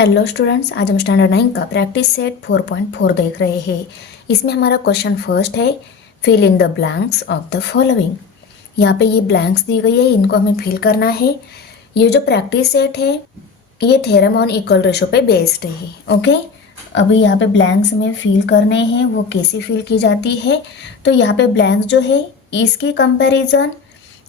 Hello students, आज हम standard 9 का प्रैक्टिस सेट 4.4 देख रहे हैं। इसमें हमारा क्वेश्चन फर्स्ट है, fill in the blanks of the following. यहाँ पे ये ब्लैंक्स दी गई है, इनको हमें फिल करना है। ये जो प्रैक्टिस सेट है ये थ्योरम ऑन इक्वल रेशो पे बेस्ड है। ओके, अभी यहाँ पे ब्लैंक्स में फिल करने हैं, वो कैसे फिल की जाती है। तो यहाँ पे ब्लैंक्स जो है इसकी कंपेरिजन,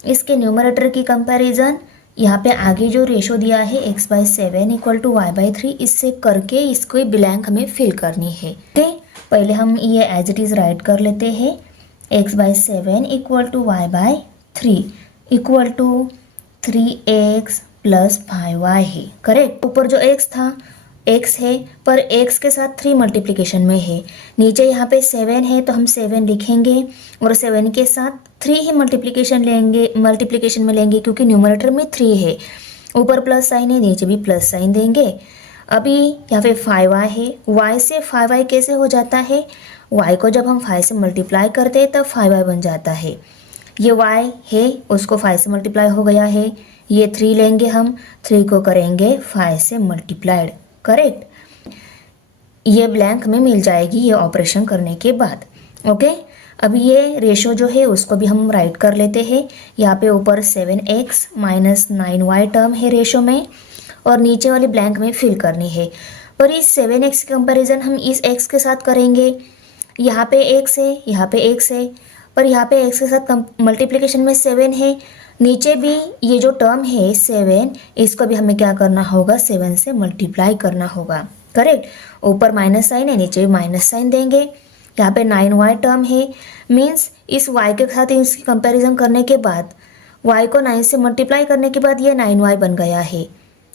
इसके न्यूमरेटर की कंपैरिजन, यहाँ पे आगे जो रेशो दिया है x/7 = y/3, इससे करके इसको ब्लैंक हमें फिल करनी है। ओके, पहले हम ये एज इट इज़ राइट कर लेते हैं। x/7 = y/3 = 3x + 5y है। करेक्ट, ऊपर जो x था x है, पर x के साथ 3 मल्टीप्लिकेशन में है। नीचे यहाँ पे 7 है तो हम 7 लिखेंगे और 7 के साथ 3 ही मल्टीप्लिकेशन में लेंगे क्योंकि न्यूमरेटर में 3 है। ऊपर प्लस साइन है, नीचे भी प्लस साइन देंगे। अभी यहाँ पे 5y है, y से 5y कैसे हो जाता है, y को जब हम 5 से मल्टीप्लाई करते हैं तब 5y बन जाता है। ये y है, उसको 5 से मल्टीप्लाई हो गया है। ये 3 लेंगे, हम 3 को करेंगे 5 से मल्टीप्लाइड। करेक्ट, ये ब्लैंक हमें मिल जाएगी ये ऑपरेशन करने के बाद। ओके, अभी ये रेशो जो है उसको भी हम राइट कर लेते हैं। यहाँ पे ऊपर 7x - 9y टर्म है रेशो में, और नीचे वाली ब्लैंक में फिल करनी है। पर इस 7x की कंपैरिजन हम इस x के साथ करेंगे। यहाँ पे x है, यहाँ पे x है, पर यहाँ पे x के साथ मल्टीप्लिकेशन में 7 है। नीचे भी ये जो टर्म है 7, इसको भी हमें क्या करना होगा, 7 से मल्टीप्लाई करना होगा। करेक्ट, ऊपर माइनस साइन है, नीचे भी माइनस साइन देंगे। यहाँ पे 9y टर्म है, मीन्स इस y के साथ इसकी कंपैरिजन करने के बाद y को 9 से मल्टीप्लाई करने के बाद ये 9y बन गया है।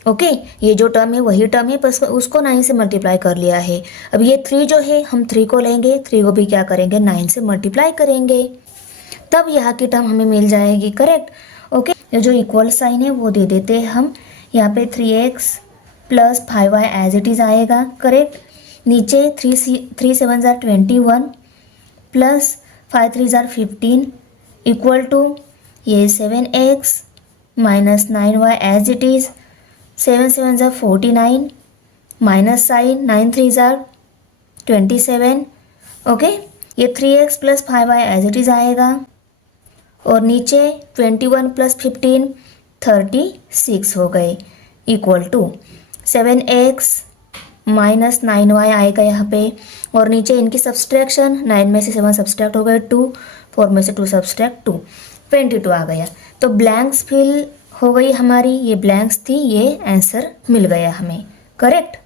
ओके, ये जो टर्म है वही टर्म है, बस उसको 9 से मल्टीप्लाई कर लिया है। अब ये 3 जो है हम 3 को लेंगे, 3 को भी क्या करेंगे, 9 से मल्टीप्लाई करेंगे, तब यहाँ की टर्म हमें मिल जाएगी। करेक्ट, ओके, ये जो इक्वल साइन है वो दे देते हैं हम। यहाँ पे 3x + 5y as it is आएगा। करेक्ट, नीचे 3 7 = 21 + 5 3 = 15 = ये 7x - 9y as it is, 7 7 = 49 minus sign, 9 3 = 27। Okay, ये 3x + 5y as it is आएगा, और नीचे 21 + 15 36 हो गए, = 7x - 9y आएगा यहाँ पे। और नीचे इनकी सब्सट्रैक्शन, 9 में से 7 सब्सट्रैक्ट हो गए 2, 4 में से 2 सब्सट्रैक्ट 2, 22 आ गया। तो ब्लैंक्स फिल हो गई हमारी, ये ब्लैंक्स थी, ये आंसर मिल गया हमें। करेक्ट,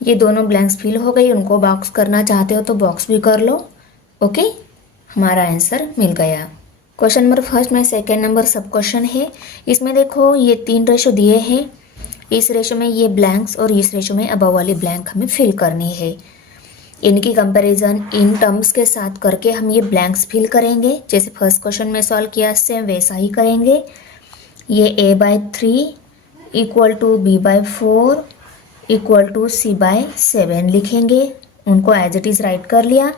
ये दोनों ब्लैंक्स फिल हो गई। उनको बॉक्स करना चाहते हो तो बॉक्स भी कर लो। ओके, हमारा आंसर मिल गया। क्वेश्चन नंबर फर्स्ट में सेकेंड नंबर सब क्वेश्चन है। इसमें देखो ये 3 रेशो दिए हैं, इस रेशो में ये ब्लैंक्स और इस रेशो में अबव वाली ब्लैंक हमें फिल करनी है। इनकी कंपैरिजन इन टर्म्स के साथ करके हम ये ब्लैंक्स फिल करेंगे। जैसे फर्स्ट क्वेश्चन में सॉल्व किया सेम वैसा ही करेंगे। ये a/3 = b/4 = c/7 लिखेंगे, उनको एज इट इज़ राइट कर लिया।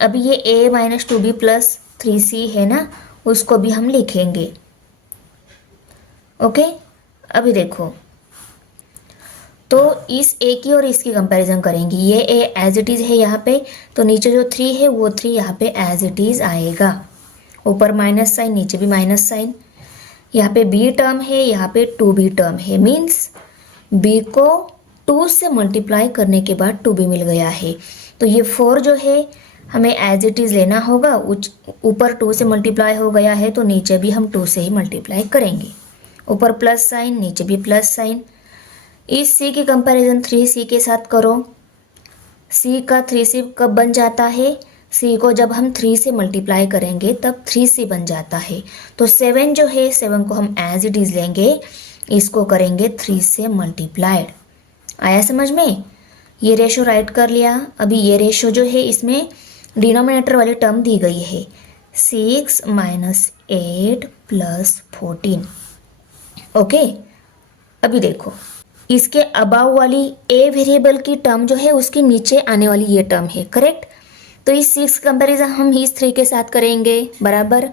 अभी ये a - 2b + 3c है ना, उसको भी हम लिखेंगे। ओके, अभी देखो, तो इस a की और इसकी कंपैरिजन करेंगे। ये a एज इट इज़ है यहाँ पे, तो नीचे जो 3 है वो 3 यहाँ पे एज इट इज़ आएगा। ऊपर माइनस साइन, नीचे भी माइनस साइन। यहाँ पे b टर्म है, यहाँ पे 2b टर्म है, मीन्स b को 2 से मल्टीप्लाई करने के बाद 2b मिल गया है। तो ये 4 जो है हमें एज इट इज़ लेना होगा। ऊपर 2 से मल्टीप्लाई हो गया है तो नीचे भी हम 2 से ही मल्टीप्लाई करेंगे। ऊपर प्लस साइन, नीचे भी प्लस साइन। इस c की कंपैरिजन 3c के साथ करो। c का 3c कब बन जाता है, c को जब हम 3 से मल्टीप्लाई करेंगे तब 3c बन जाता है। तो 7 जो है 7 को हम एज इट इज़ लेंगे, इसको करेंगे 3 से मल्टीप्लाइड। आया समझ में, ये रेशो राइट कर लिया। अभी ये रेशो जो है इसमें डिनोमिनेटर वाली टर्म दी गई है, 6 - 8 + 14। ओके, अभी देखो इसके अबाव वाली a वेरिएबल की टर्म जो है उसके नीचे आने वाली ये टर्म है। करेक्ट, तो इस 6 कंपैरिजन हम इस 3 के साथ करेंगे बराबर।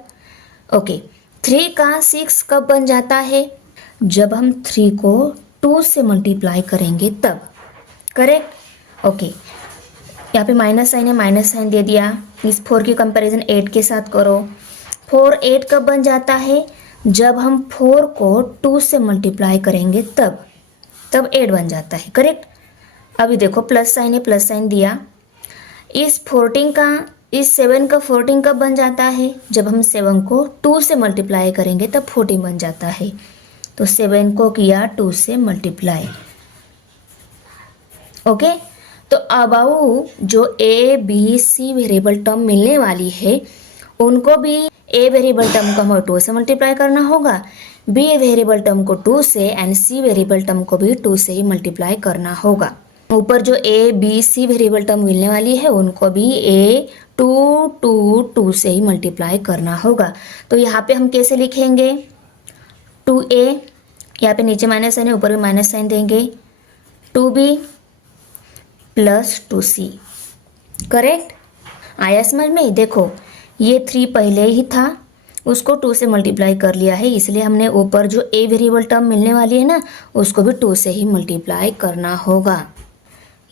ओके, 3 का 6 कब बन जाता है, जब हम 3 को 2 से मल्टीप्लाई करेंगे तब। Correct, okay. यहाँ पे माइनस साइन है, माइनस साइन दे दिया। इस 4 की कंपैरिजन 8 के साथ करो। 4 8 कब बन जाता है? जब हम 4 को 2 से मल्टीप्लाई करेंगे तब 8 बन जाता है। करेक्ट। अभी देखो प्लस साइन है, प्लस साइन दिया। इस 7 का 14 कब बन जाता है? जब हम 7 को 2 से मल्टीप्लाई करेंगे तब 14 बन जाता है। तो 7 को किया 2 से मल्टीप्लाई। ओके। तो अबाउ जो A B C variable term मिलने वाली है उनको भी ए वेरिएबल टर्म को हमें 2 से मल्टीप्लाई करना होगा, बी वेरिएबल टर्म को 2 से एंड सी वेरिएबल टर्म को भी 2 से ही मल्टीप्लाई करना होगा। ऊपर जो A B C variable term मिलने वाली है उनको भी टू से ही मल्टीप्लाई करना होगा। तो यहाँ पे हम कैसे लिखेंगे? 2a, यहाँ पे नीचे माइनस साइन है, ऊपर भी माइनस साइन देंगे। 2b plus 2c। करेक्ट। आया समझ में? देखो ये 3 पहले ही था, उसको 2 से मल्टीप्लाई कर लिया है, इसलिए हमने ऊपर जो ए वेरिएबल टर्म मिलने वाली है ना उसको भी 2 से ही मल्टीप्लाई करना होगा।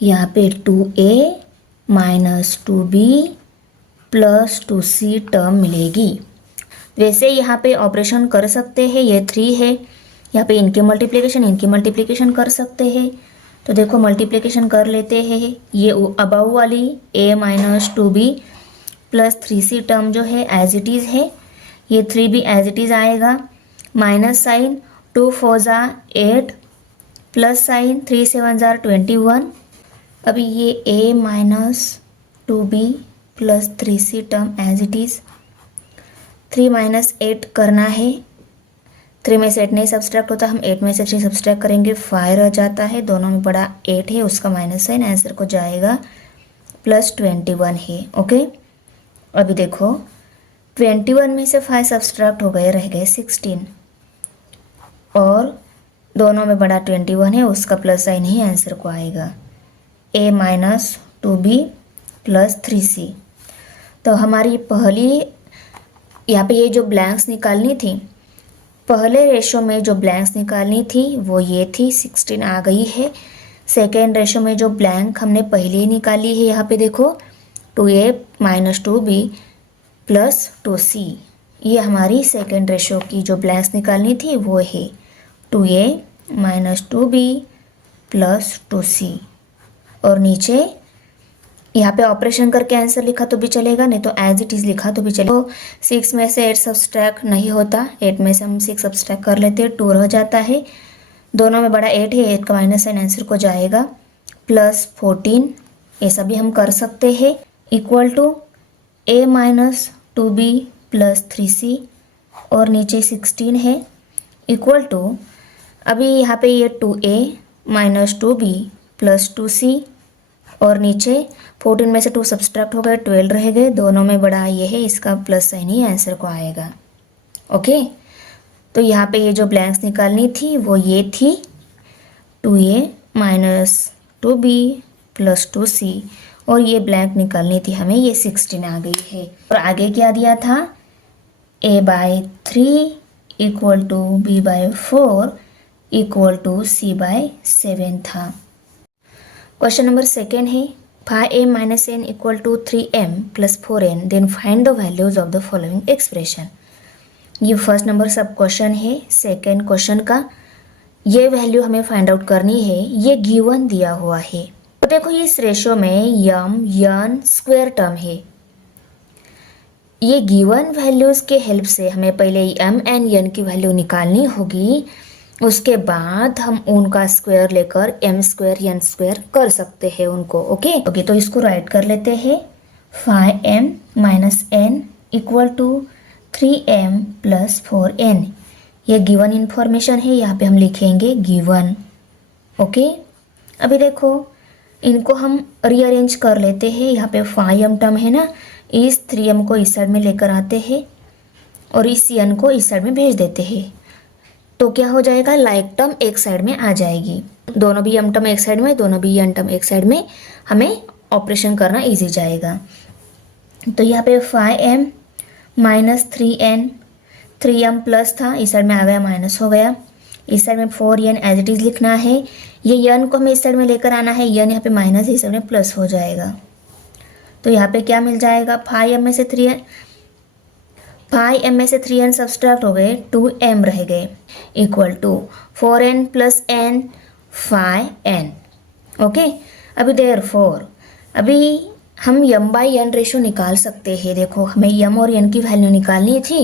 यहाँ पे 2a minus 2b plus 2c term मिलेगी। वैसे यहाँ पे ऑपरेशन कर सकते हैं, ये 3 है, यहाँ पे इनकी मल्टीप्लिकेशन कर सकते हैं। तो देखो मल्टीप्लिकेशन कर लेते हैं। ये अबव वाली a minus 2b plus 3c term जो है एज इट इज़ है, ये 3 भी एज इट इज़ आएगा। माइनस साइन 2 4 ज़ा 8 प्लस साइन 3 7 ज़ा 21। अभी ये a minus 2b plus 3c term as it is. 3 minus 8 करना है, 3 में से 8 नहीं सब्सट्रैक्ट होता, हम 8 में से 3 सब्सट्रैक्ट करेंगे, 5 रह जाता है। दोनों में बड़ा 8 है, उसका माइनस साइन, आंसर को जाएगा प्लस 21 है। ओके। अभी देखो 21 में से 5 सब्सट्रैक्ट हो गए, रह गए 16, और दोनों में बड़ा 21 है, उसका प्लस साइन ही आंसर को आएगा। a minus 2b plus 3c। तो हमारी पहली यहाँ पे ये जो ब्लैंक्स निकालनी थी, पहले रेशो में जो ब्लैंक्स निकालनी थी वो ये थी, 16 आ गई है। सेकेंड रेशो में जो ब्लैंक हमने पहले ही निकाली है, यहाँ पे देखो 2a minus 2b plus 2c, ये हमारी सेकेंड रेशो की जो ब्लैंक्स निकालनी थी वो है 2a minus 2b plus 2c। और नीचे यहाँ पे ऑपरेशन करके आंसर लिखा तो भी चलेगा, नहीं तो एज इट इज़ लिखा तो भी चलेगा। तो 6 में से 8 सब्सट्रैक्ट नहीं होता, 8 में से हम 6 सब्सट्रैक्ट कर लेते हैं, 2 रह जाता है। दोनों में बड़ा 8 है, 8 का माइनस साइन आंसर को जाएगा प्लस 14। ऐसा भी हम कर सकते हैं, equal to a minus 2b plus 3c, और नीचे 16 है, इक्वल टू अभी यहाँ पे ये 2a minus 2b plus 2c, और नीचे 14 में से 2 सब्सट्रैक्ट हो गए, 12 रह गए। दोनों में बड़ा ये है, इसका प्लस साइन ही आंसर को आएगा। ओके। तो यहाँ पे ये जो ब्लैंक्स निकालनी थी वो ये थी 2a minus 2b plus 2c, और ये ब्लैंक निकालनी थी हमें, ये 16 आ गई है। और आगे क्या दिया था? a by 3 equal to b by 4 equal to c by 7 था। क्वेश्चन नंबर सेकेंड है 5a minus n equal to 3m plus 4n, then find the values of the following expression. ये फर्स्ट नंबर सब question है। Second question का ये value हमें find out करनी है, ये गिवन दिया हुआ है। तो देखो इस रेशो में यम यन स्क्वायर टर्म है, ये गिवन वैल्यूज के हेल्प से हमें पहले m एंड n की वैल्यू निकालनी होगी, उसके बाद हम उनका स्क्वायर लेकर m स्क्वायर n स्क्वायर कर सकते हैं उनको। ओके, तो इसको राइट कर लेते हैं। 5m minus n equal to 3m plus 4n, ये गिवन इन्फॉर्मेशन है, यहाँ पे हम लिखेंगे गिवन। ओके। अभी देखो इनको हम रीअरेंज कर लेते हैं। यहाँ पे 5m टर्म है ना, इस 3m को इस साइड में लेकर आते हैं और इस n को इस साइड में भेज देते हैं, तो क्या हो जाएगा? लाइक टर्म एक साइड में आ जाएगी। दोनों भी m टर्म एक साइड में, दोनों भी n टर्म एक साइड में, हमें ऑपरेशन करना इजी जाएगा। तो यहाँ पे 5m minus 3n, 3m plus था, इस साइड में आ गया माइनस हो गया, इस साइड में 4n एज इट इज़ लिखना है। ये n को हमें इस साइड में लेकर आना है, n यहाँ पे माइनस, इस साइड में प्लस हो जाएगा। तो यहाँ पे क्या मिल जाएगा, 5m में से 3n सब्सट्रैक्ट हो गए, 2m रह गए, equal to 4n plus n 5n। Okay, अभी देयरफॉर अभी हम m बाई n रेशो निकाल सकते हैं। देखो हमें m और n की वैल्यू निकालनी थी,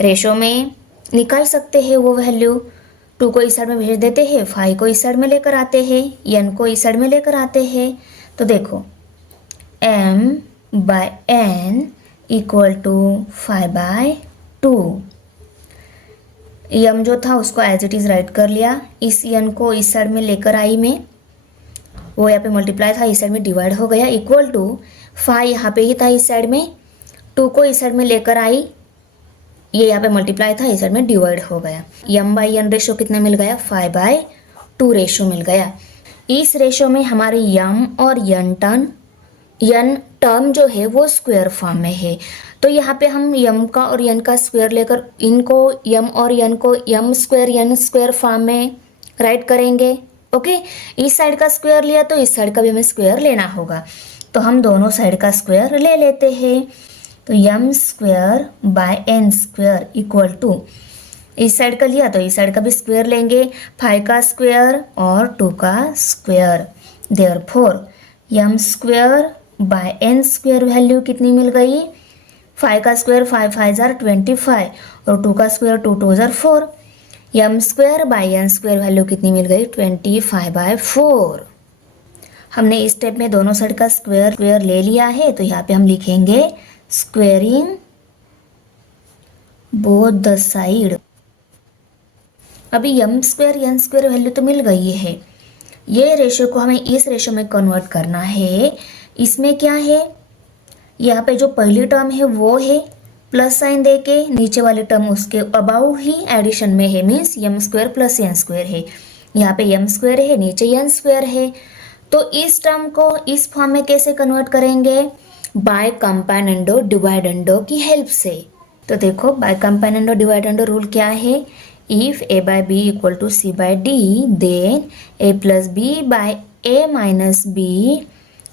रेशो में निकाल सकते हैं वो वैल्यू। 2 को इस साइड में भेज देते हैं, 5 को इस साइड में लेकर आते हैं, n को इस साइड में लेकर आते हैं। तो देखो m by n equal to 5/2। m जो था उसको एज इट इज़ राइट कर लिया, इस n को इस साइड में लेकर आई मैं, वो यहाँ पे मल्टीप्लाई था, इस साइड में डिवाइड हो गया, इक्वल टू 5 यहाँ पे ही था इस साइड में, 2 को इस साइड में लेकर आई, ये यहाँ पे मल्टीप्लाई था, इस साइड में डिवाइड हो गया। m बाई n रेशो कितना मिल गया, 5/2 रेशो मिल गया। इस रेशो में हमारे m और n टर्म जो है वो स्क्वायर फॉर्म में है। तो यहाँ पे हम m का और n का स्क्वायर लेकर इनको m और n को m square n square form में राइट करेंगे। ओके, इस साइड का स्क्वायर लिया तो इस साइड का भी हमें स्क्वायर लेना होगा, तो हम दोनों साइड का स्क्वायर ले लेते हैं। तो m square by n square equal to, इस साइड का लिया तो इस साइड का भी स्क्वायर लेंगे, 5 का स्क्वायर और 2 का square. Therefore m square by n square value कितनी मिल गई, 5 का स्क्वायर 5 5 जार 25 और 2 का square 2 2 jar 4। m square by n square value कितनी मिल गई, 25/4। हमने इस स्टेप में दोनों साइड का स्क्वायर ले लिया है, तो यहाँ पे हम लिखेंगे स्क्वेयरिंग बोथ द साइड। अभी m square n square value तो मिल गई है, ये रेशो को हमें इस रेशो में कन्वर्ट करना है। इसमें क्या है, यहाँ पे जो पहली टर्म है वो है प्लस साइन दे के, नीचे वाली टर्म उसके अबाउ ही एडिशन में है, means m square plus n square है। यहाँ पे m स्क्वायर है, नीचे n स्क्वायर है। तो इस टर्म को इस फॉर्म में कैसे कन्वर्ट करेंगे, बाय कंपाइनेंडो डिवाइडेंडो की हेल्प से। तो देखो बाय कंपाइनेंडो डिवाइडेंडो रूल क्या है, if a by b equal to c by d, then a plus b by a minus b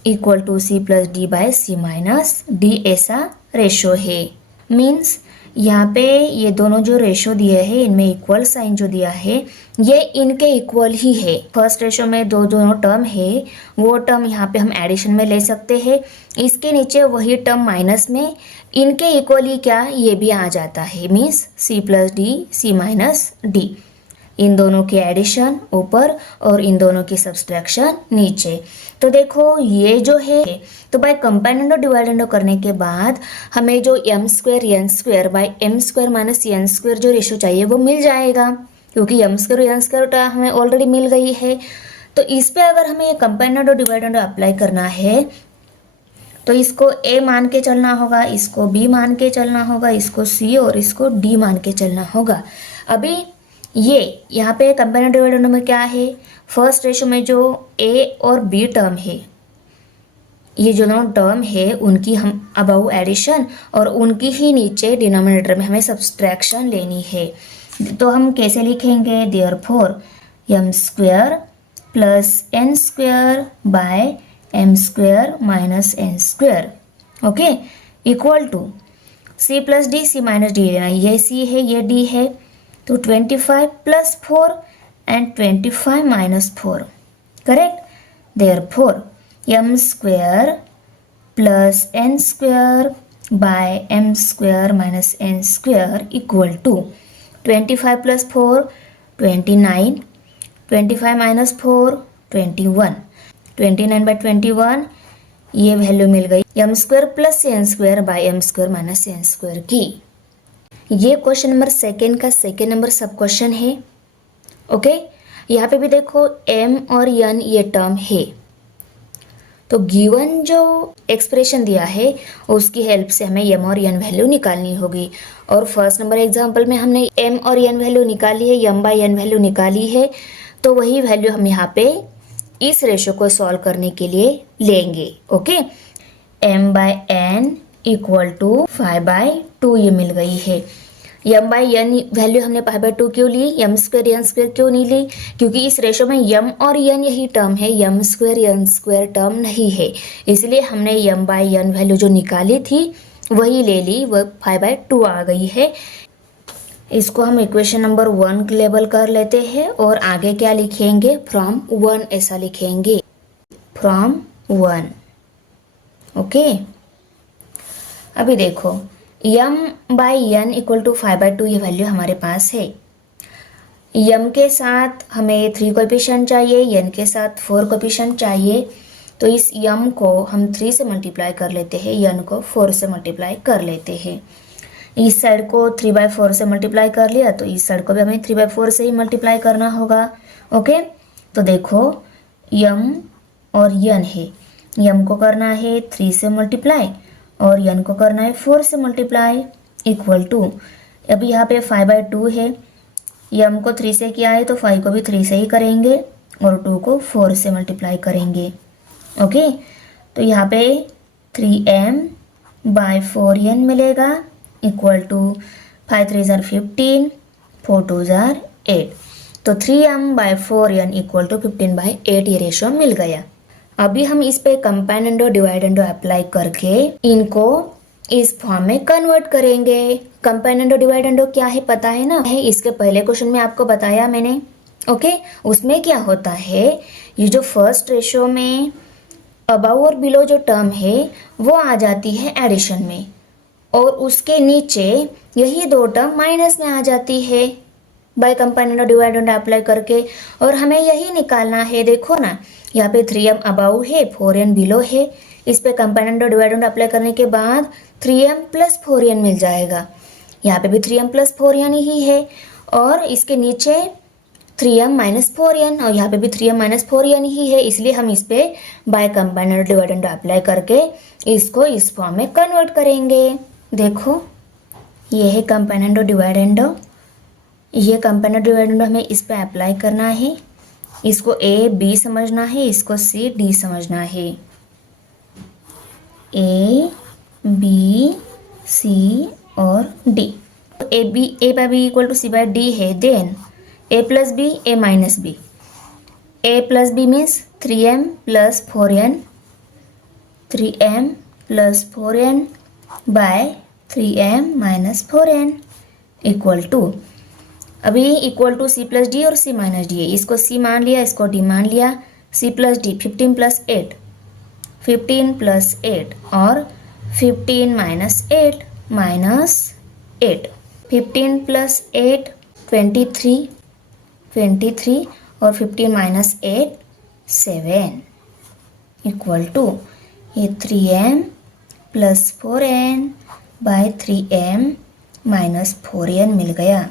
equal to c plus d by c minus d, ऐसा ratio है। Means यहाँ पे ये दोनों जो रेशो दिए हैं इनमें इक्वल साइन जो दिया है ये इनके इक्वल ही है। फर्स्ट रेशो में दोनों टर्म है, वो टर्म यहाँ पे हम एडिशन में ले सकते हैं, इसके नीचे वही टर्म माइनस में, इनके इक्वल ही क्या ये भी आ जाता है, means c plus D c minus D. इन दोनों की एडिशन ऊपर और इन दोनों की सब्सट्रैक्शन नीचे। तो देखो ये जो है, तो बाय कंपाइनेंडो डिवाइडेंडो करने के बाद हमें जो m square n square by m square minus n square जो रेशो चाहिए वो मिल जाएगा, क्योंकि m स्क्वायर और n स्क्वायर हमें ऑलरेडी मिल गई है। तो इस पे अगर हमें कंपाइनेंडो डिवाइडेंडो अप्लाई करना है तो इसको a मान के चलना होगा, इसको b मान के चलना होगा, इसको c और इसको d मान के चलना होगा। अभी ये यहाँ पे कंपाइनेंडो डिवाइडेंडो में क्या है, फर्स्ट रेशो में जो a और b टर्म है, ये जो दोनों टर्म है उनकी हम अबाउ एडिशन और उनकी ही नीचे डिनोमिनेटर में हमें सब्सट्रैक्शन लेनी है। तो हम कैसे लिखेंगे, therefore m square plus n square by m square minus n square, okay, equal to c plus D c minus d लेना, ये c है ये d है, तो 25 plus 4 and 25 minus 4, correct. Therefore m square plus n square by m square minus n square equal to 25 plus 4 29, 25 minus 4 21, 29 by 21, ये value मिल गई m square plus n square by m square minus n square की। ये question number second का second number सब question है। Okay, यहाँ पे भी देखो m और n ये टर्म है, तो गिवन जो एक्सप्रेशन दिया है उसकी हेल्प से हमें m और n वैल्यू निकालनी होगी। और फर्स्ट नंबर एग्जांपल में हमने m और n वैल्यू निकाली है, m बाई n वैल्यू निकाली है, तो वही वैल्यू हम यहाँ पे इस रेशो को सॉल्व करने के लिए लेंगे। Okay, m by n equal to 5/2 ये मिल गई है। यम बाई एन वैल्यू हमने पाई बाय 2 क्यों ली, एम स्क्वायर एन स्क्वायर क्यों नहीं ली, क्योंकि इस रेशो में यम और एन यही टर्म है, m square n square term नहीं है, इसलिए हमने यम बाई एन वैल्यू जो निकाली थी वही ले ली, वह 5/2 आ गई है। इसको हम इक्वेशन नंबर 1 लेबल कर लेते हैं और आगे क्या लिखेंगे, फ्रॉम 1 ऐसा लिखेंगे, फ्रॉम 1। ओके, अभी देखो यम बाई एन इक्वल टू 5/2 ये वैल्यू हमारे पास है। यम के साथ हमें 3 कोएफिशिएंट चाहिए, एन के साथ 4 कोएफिशिएंट चाहिए, तो इस यम को हम 3 से मल्टीप्लाई कर लेते हैं, एन को 4 से मल्टीप्लाई कर लेते हैं। इस साइड को 3/4 से मल्टीप्लाई कर लिया तो इस साइड को भी हमें 3/4 से ही मल्टीप्लाई करना होगा। ओके, तो देखो यम और एन है, यम को करना है 3 से मल्टीप्लाई और एन को करना है 4 से मल्टीप्लाई, इक्वल टू, अभी यहाँ पे 5/2 है, यम को 3 से किया है तो 5 को भी 3 से ही करेंगे और 2 को 4 से मल्टीप्लाई करेंगे। ओके, तो यहाँ पे 3m/4n मिलेगा, इक्वल टू 5 3 ज़ार 15, 4 2 ज़ार 8, तो 3m/4n इक्वल टू 15/8 ये रेशो मिल गया। अभी हम इस पे कंपाउंड और डिवाइडेंड अप्लाई करके इनको इस फॉर्म में कन्वर्ट करेंगे। कंपाउंड और डिवाइडेंड क्या है पता है ना, है इसके पहले क्वेश्चन में आपको बताया मैंने। ओके, उसमें क्या होता है, ये जो फर्स्ट रेशो में अबव और बिलो जो टर्म है वो आ जाती है एडिशन में, और उसके नीचे यही दो टर्म माइनस में आ जाती है बाय कंपाउंड और डिवाइडेंड अप्लाई करके, और हमें यही निकालना है। देखो ना, यहाँ पे 3m अबाउ है, 4n बिलो है, इस पे कंपाउंड और डिवाइडेंड अप्लाई करने के बाद 3m + 4n मिल जाएगा। यहाँ पे भी 3m + 4n ही है, और इसके नीचे 3m - 4n, और यहाँ पे भी 3m - 4n ही है, इसलिए हम इस पे बाय कंपाउंड और डिवाइडेंड अप्लाई करके इसको इस फॉर्म में कन्वर्ट करेंगे। देखो ये है कंपाउंड और डिवाइडेंड, ये कंपाउंड और डिवाइडेंड हमें इस पे अप्लाई करना है, इसको ए बी समझना है, इसको सी डी समझना है। ए बी सी और D, A by B equal to C by D है, then a + b a - b, a + b means 3m + 4n, 3m + 4n by 3m - 4n equal to, अभी equal to c + d और c - d है, इसको c मान लिया, इसको d मान लिया, c + d 15 + 8, 15 + 8 और 15 - 8 - 8, 15 + 8 23, 23 और 15 - 8 7 इक्वल टू, ये 3m + 4n by 3m - 4n मिल गया।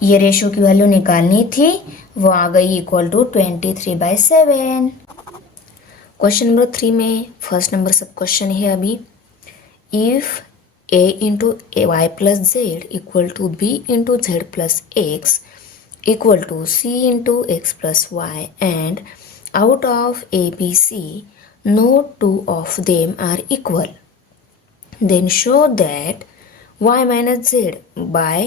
ये रेशो की वैल्यू निकालनी थी, वो आ गई इक्वल टू 23/7। क्वेश्चन नंबर 3 में फर्स्ट नंबर सब क्वेश्चन है अभी, if a × y + z equal to b × z + x equal to c × x + y and out of a b c no two of them are equal, then show that y - z by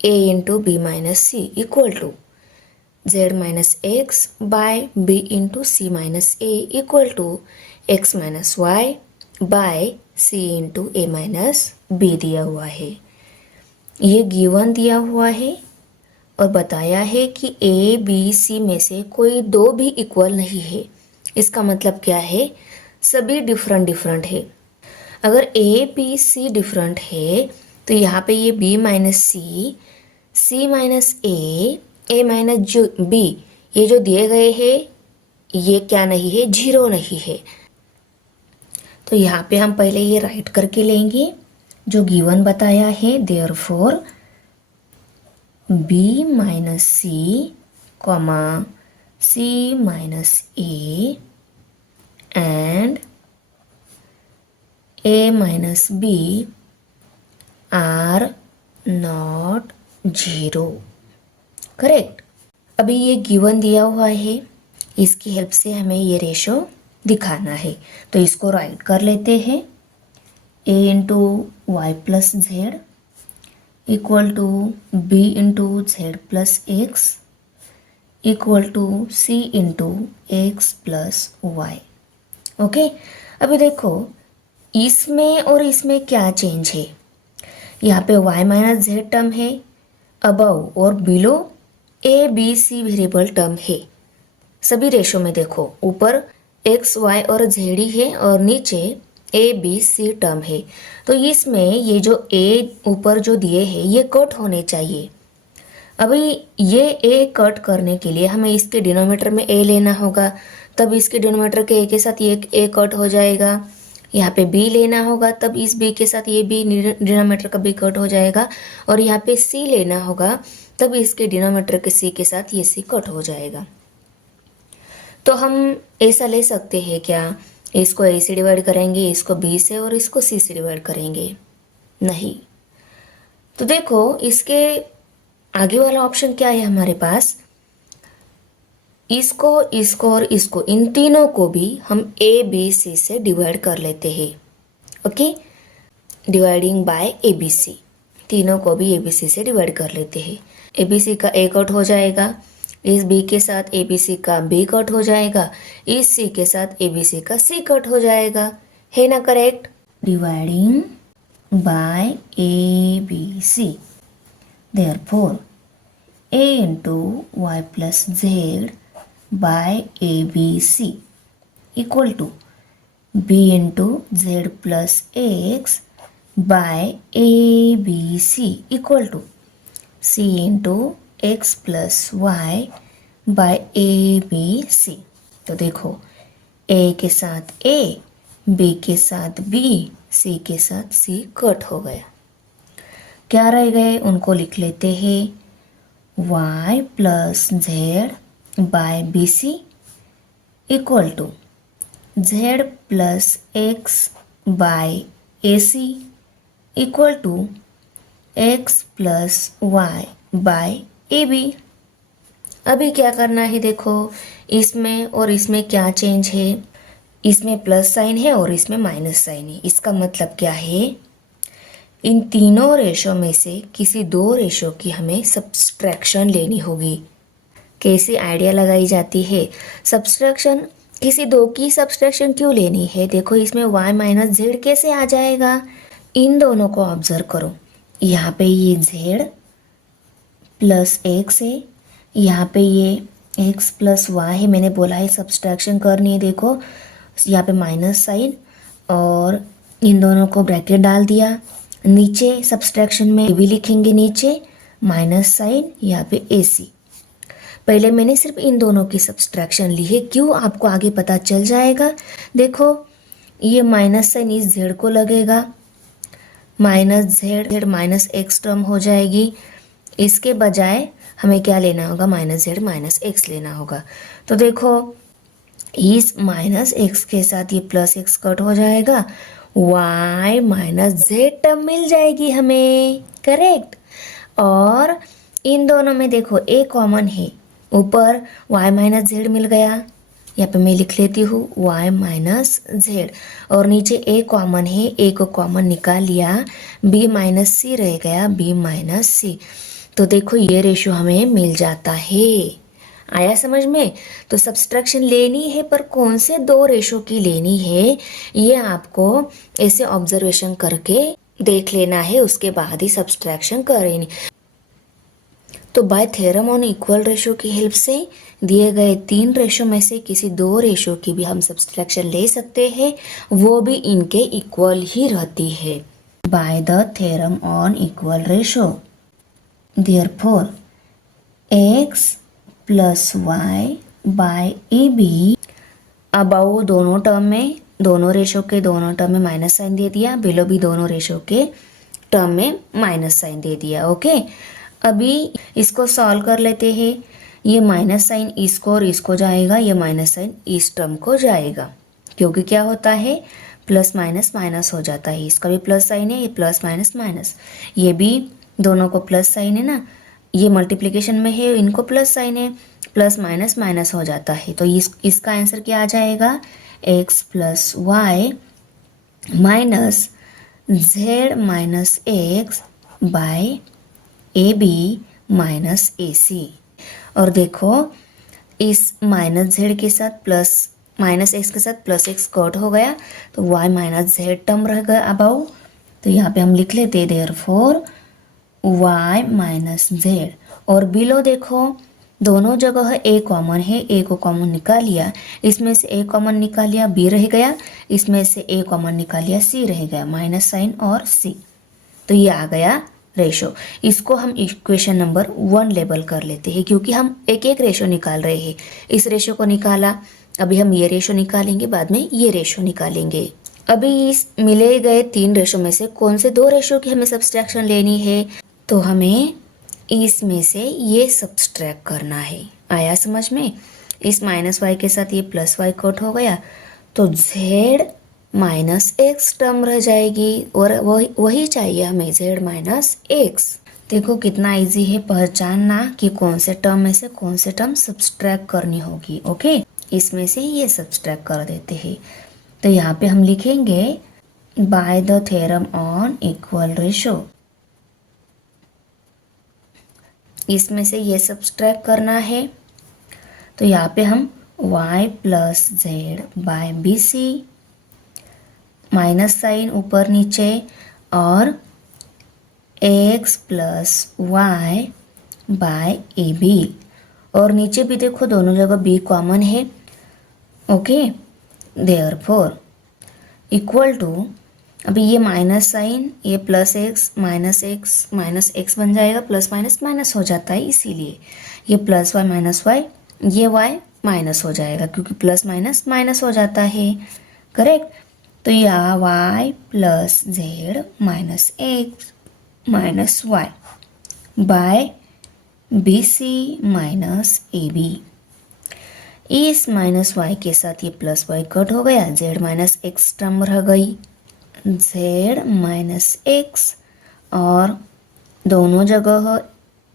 a × b - c equal to z - x by b × c - a equal to x - y by c × a - b दिया हुआ है। ये given दिया हुआ है और बताया है कि ए बी सी में से कोई दो भी इक्वल नहीं है। इसका मतलब क्या है, सभी डिफरेंट डिफरेंट है। अगर ए बी सी डिफरेंट है तो यहाँ पे ये b - c, c - a - b, ये जो दिए गए हैं ये क्या नहीं है, जीरो नहीं है। तो यहाँ पे हम पहले ये राइट करके लेंगे जो गिवन बताया है, therefore b - c, c - a and a - b are not 0, correct. अभी ये गिवन दिया हुआ है, इसकी हेल्प से हमें ये रेशो दिखाना है, तो इसको राइट कर लेते हैं, a × y + z equal to b into z plus x equal to c into x plus y. Okay, अभी देखो इसमें और इसमें क्या चेंज है। यहाँ पे y माइनस जेड टर्म है, अबव और below a B C variable term है। सभी रेशो में देखो ऊपर एक्स वाई और जेड ही है और नीचे ए बी सी टर्म है। तो इसमें ये जो ए ऊपर जो दिए हैं ये कट होने चाहिए। अभी ये ए कट करने के लिए हमें इसके डिनोमिनेटर में ए लेना होगा, तब इसके डिनोमिनेटर के ए के साथ ये ए कट हो जाएगा। यहाँ पे बी लेना होगा, तब इस बी के साथ ये बी डिनोमिनेटर का बी कट हो जाएगा। और यहाँ पे सी लेना होगा, तब इसके डिनोमिनेटर के सी के साथ ये सी कट हो जाएगा। तो हम ऐसा ले सकते हैं क्या, इसको ए से डिवाइड करेंगे, इसको बी से और इसको सी से डिवाइड करेंगे? नहीं। तो देखो इसके आगे वाला ऑप्शन क्या है हमारे पास, इसको इसको और इसको, इन तीनों को भी हम ए बी सी से डिवाइड कर लेते हैं। Okay, dividing by A B c, तीनों को भी ए बी सी से डिवाइड कर लेते हैं। ए बी सी का ए कट हो जाएगा, इस बी के साथ ए बी सी का बी कट हो जाएगा, इस सी के साथ ए बी सी का सी कट हो जाएगा, है ना correct? Dividing by A B c, therefore a into y plus z by abc equal to b into z plus x by abc equal to c into x plus y by abc। तो देखो a के साथ a, b के साथ b, c के साथ c cut हो गया। क्या रह गए उनको लिख लेते हैं, y plus Z by b c equal to Z plus x by a c equal to x plus Y by A b. अभी क्या करना है देखो, इसमें और इसमें क्या चेंज है, इसमें प्लस साइन है और इसमें माइनस साइन है। इसका मतलब क्या है, इन तीनों रेशो में से किसी दो रेशो की हमें सब्सट्रैक्शन लेनी होगी। कैसे आइडिया लगाई जाती है सब्सट्रैक्शन, किसी दो की सब्सट्रैक्शन क्यों लेनी है, देखो इसमें y माइनस जेड कैसे आ जाएगा। इन दोनों को ऑब्जर्व करो, यहाँ पे ये z प्लस एक्स है, यहाँ पे ये x प्लस वाई है। मैंने बोला है सब्सट्रैक्शन करनी है, देखो यहाँ पे माइनस साइन और इन दोनों को ब्रैकेट डाल दिया। नीचे सब्सट्रैक्शन में भी लिखेंगे, नीचे माइनस साइन, यहाँ पे AC। पहले मैंने सिर्फ इन दोनों की सब्सट्रैक्शन ली है, क्यों आपको आगे पता चल जाएगा। देखो ये माइनस साइन इस जेड को लगेगा, minus Z minus x term हो जाएगी। इसके बजाय हमें क्या लेना होगा, माइनस जेड माइनस एक्स लेना होगा। तो देखो इस माइनस एक्स के साथ ये प्लस एक्स कट हो जाएगा, y माइनस जेड टर्म मिल जाएगी हमें, करेक्ट। और इन दोनों में देखो a कॉमन है, ऊपर y माइनस जेड मिल गया, यहाँ पे मैं लिख लेती हूँ y माइनस जेड, और नीचे a कॉमन है, a को कॉमन निकाल लिया, b माइनस सी रह गया, b माइनस सी। तो देखो ये रेशो हमें मिल जाता है। आया समझ में? तो सब्सट्रैक्शन लेनी है, पर कौन से दो रेशो की लेनी है ये आपको ऐसे ऑब्जर्वेशन करके देख लेना है, उसके बाद ही सब्सट्रैक्शन करेंगे। तो bye theorem on equal ratio की हेल्प से दिए गए तीन रेशो में से किसी दो रेशो की भी हम सब्सट्रैक्शन ले सकते हैं, वो भी इनके इक्वल ही रहती है। By the theorem on equal ratio therefore x plus Y by A b, above दोनों टर्म में, दोनों रेशो के दोनों टर्म में माइनस साइन दे दिया, बिलो भी दोनों रेशो के टर्म में माइनस साइन दे दिया। ओके, अभी इसको सॉल्व कर लेते हैं। ये माइनस साइन इसको और इसको जाएगा, ये माइनस साइन इस टर्म को जाएगा, क्योंकि क्या होता है प्लस माइनस माइनस हो जाता है। इसका भी प्लस साइन है, ये प्लस माइनस माइनस, ये भी दोनों को प्लस साइन है ना, ये मल्टीप्लिकेशन में है, इनको प्लस साइन है, प्लस माइनस माइनस हो जाता है। तो इसका आंसर क्या आ जाएगा, x plus Y minus Z minus X by A B minus A C. और देखो इस माइनस जेड के साथ प्लस माइनस एक्स के साथ प्लस एक्स कट हो गया तो वाई माइनस जेड टर्म रह गया अबाउ। तो यहाँ पे हम लिख लेते देयरफॉर वाई माइनस जेड। और बिलो देखो दोनों जगह ए कॉमन है, ए को कॉमन निकाल लिया, इसमें से ए कॉमन निकाल लिया बी रह गया, इसमें से ए कॉमन निकाल लिया सी रह गया, माइनस साइन और सी। तो ये आ गया रेशो। इसको हम इक्वेशन नंबर 1 लेबल कर लेते हैं क्योंकि हम एक एक रेशो निकाल रहे हैं। इस रेशो को निकाला, अभी हम ये रेशो निकालेंगे, बाद में ये रेशो निकालेंगे। अभी इस मिले गए 3 रेशो में से कौन से 2 रेशो की हमें सब्सट्रैक्शन लेनी है, तो हमें इसमें से ये सब्सट्रैक्ट करना है। आया समझ में? इस माइनस वाई के साथ ये प्लस वाई कट हो गया तो जेड माइनस एक्स टर्म रह जाएगी और वही चाहिए हमें, जेड माइनस एक्स। देखो कितना इजी है पहचानना कि कौन से टर्म में से कौन से टर्म सब्सट्रैक्ट करनी होगी। ओके, इसमें से ये सब्सट्रैक्ट कर देते हैं। तो यहाँ पे हम लिखेंगे by the theorem on equal ratio. इसमें से ये सब्सट्रैक्ट करना है तो यहाँ पे हम y plus Z by b C, minus sign ऊपर नीचे, और x plus Y by A b. और नीचे भी देखो दोनों जगह b कॉमन है। ओके, देयरफॉर इक्वल टू, अभी ये माइनस साइन, ये प्लस एक्स माइनस एक्स बन जाएगा, प्लस माइनस माइनस हो जाता है, इसीलिए ये प्लस वाई माइनस वाई, ये वाई माइनस हो जाएगा क्योंकि प्लस माइनस माइनस हो जाता है। करेक्ट? तो यह y plus z minus x minus Y by b C minus a b. इस माइनस वाई के साथ ये प्लस वाई कट हो गया, जेड माइनस एक्स टर्म रह गई, जेड माइनस एक्स, और दोनों जगह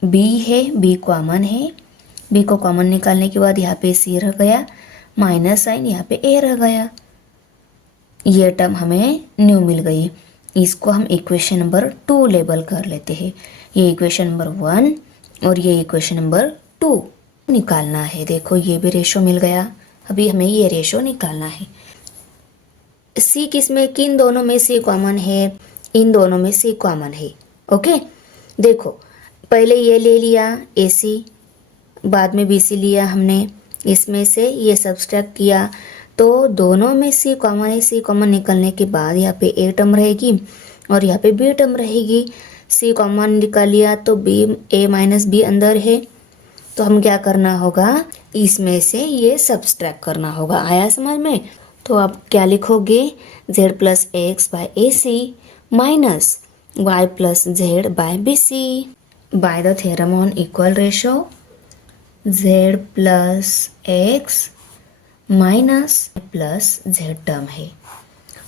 b है, b कॉमन है, b को कॉमन निकालने के बाद यहाँ पे c रह गया, माइनस साइन यहाँ पे a रह गया। ये टर्म हमें न्यू मिल गई। इसको हम इक्वेशन नंबर 2 लेबल कर लेते हैं। ये इक्वेशन नंबर 1 और ये इक्वेशन नंबर 2 निकालना है। देखो ये भी रेशो मिल गया, अभी हमें ये रेशो निकालना है। सी किसमें, किन दोनों में सी कॉमन है, इन दोनों में सी कॉमन है। ओके, देखो पहले ये ले लिया ए सी, बाद में बी सी लिया हमने, इसमें से ये सब्सट्रैक्ट किया तो दोनों में सी कॉमन है। सी कॉमन निकलने के बाद यहाँ पे ए टर्म रहेगी और यहाँ पे बी टर्म रहेगी। सी कॉमन निकाल लिया तो बी, ए माइनस बी अंदर है, तो हम क्या करना होगा, इसमें से ये सब्सट्रैक्ट करना होगा। आया समझ में? तो आप क्या लिखोगे, z plus x by a c minus y plus Z by b c. By the theorem on equal ratio z plus x minus plus z term है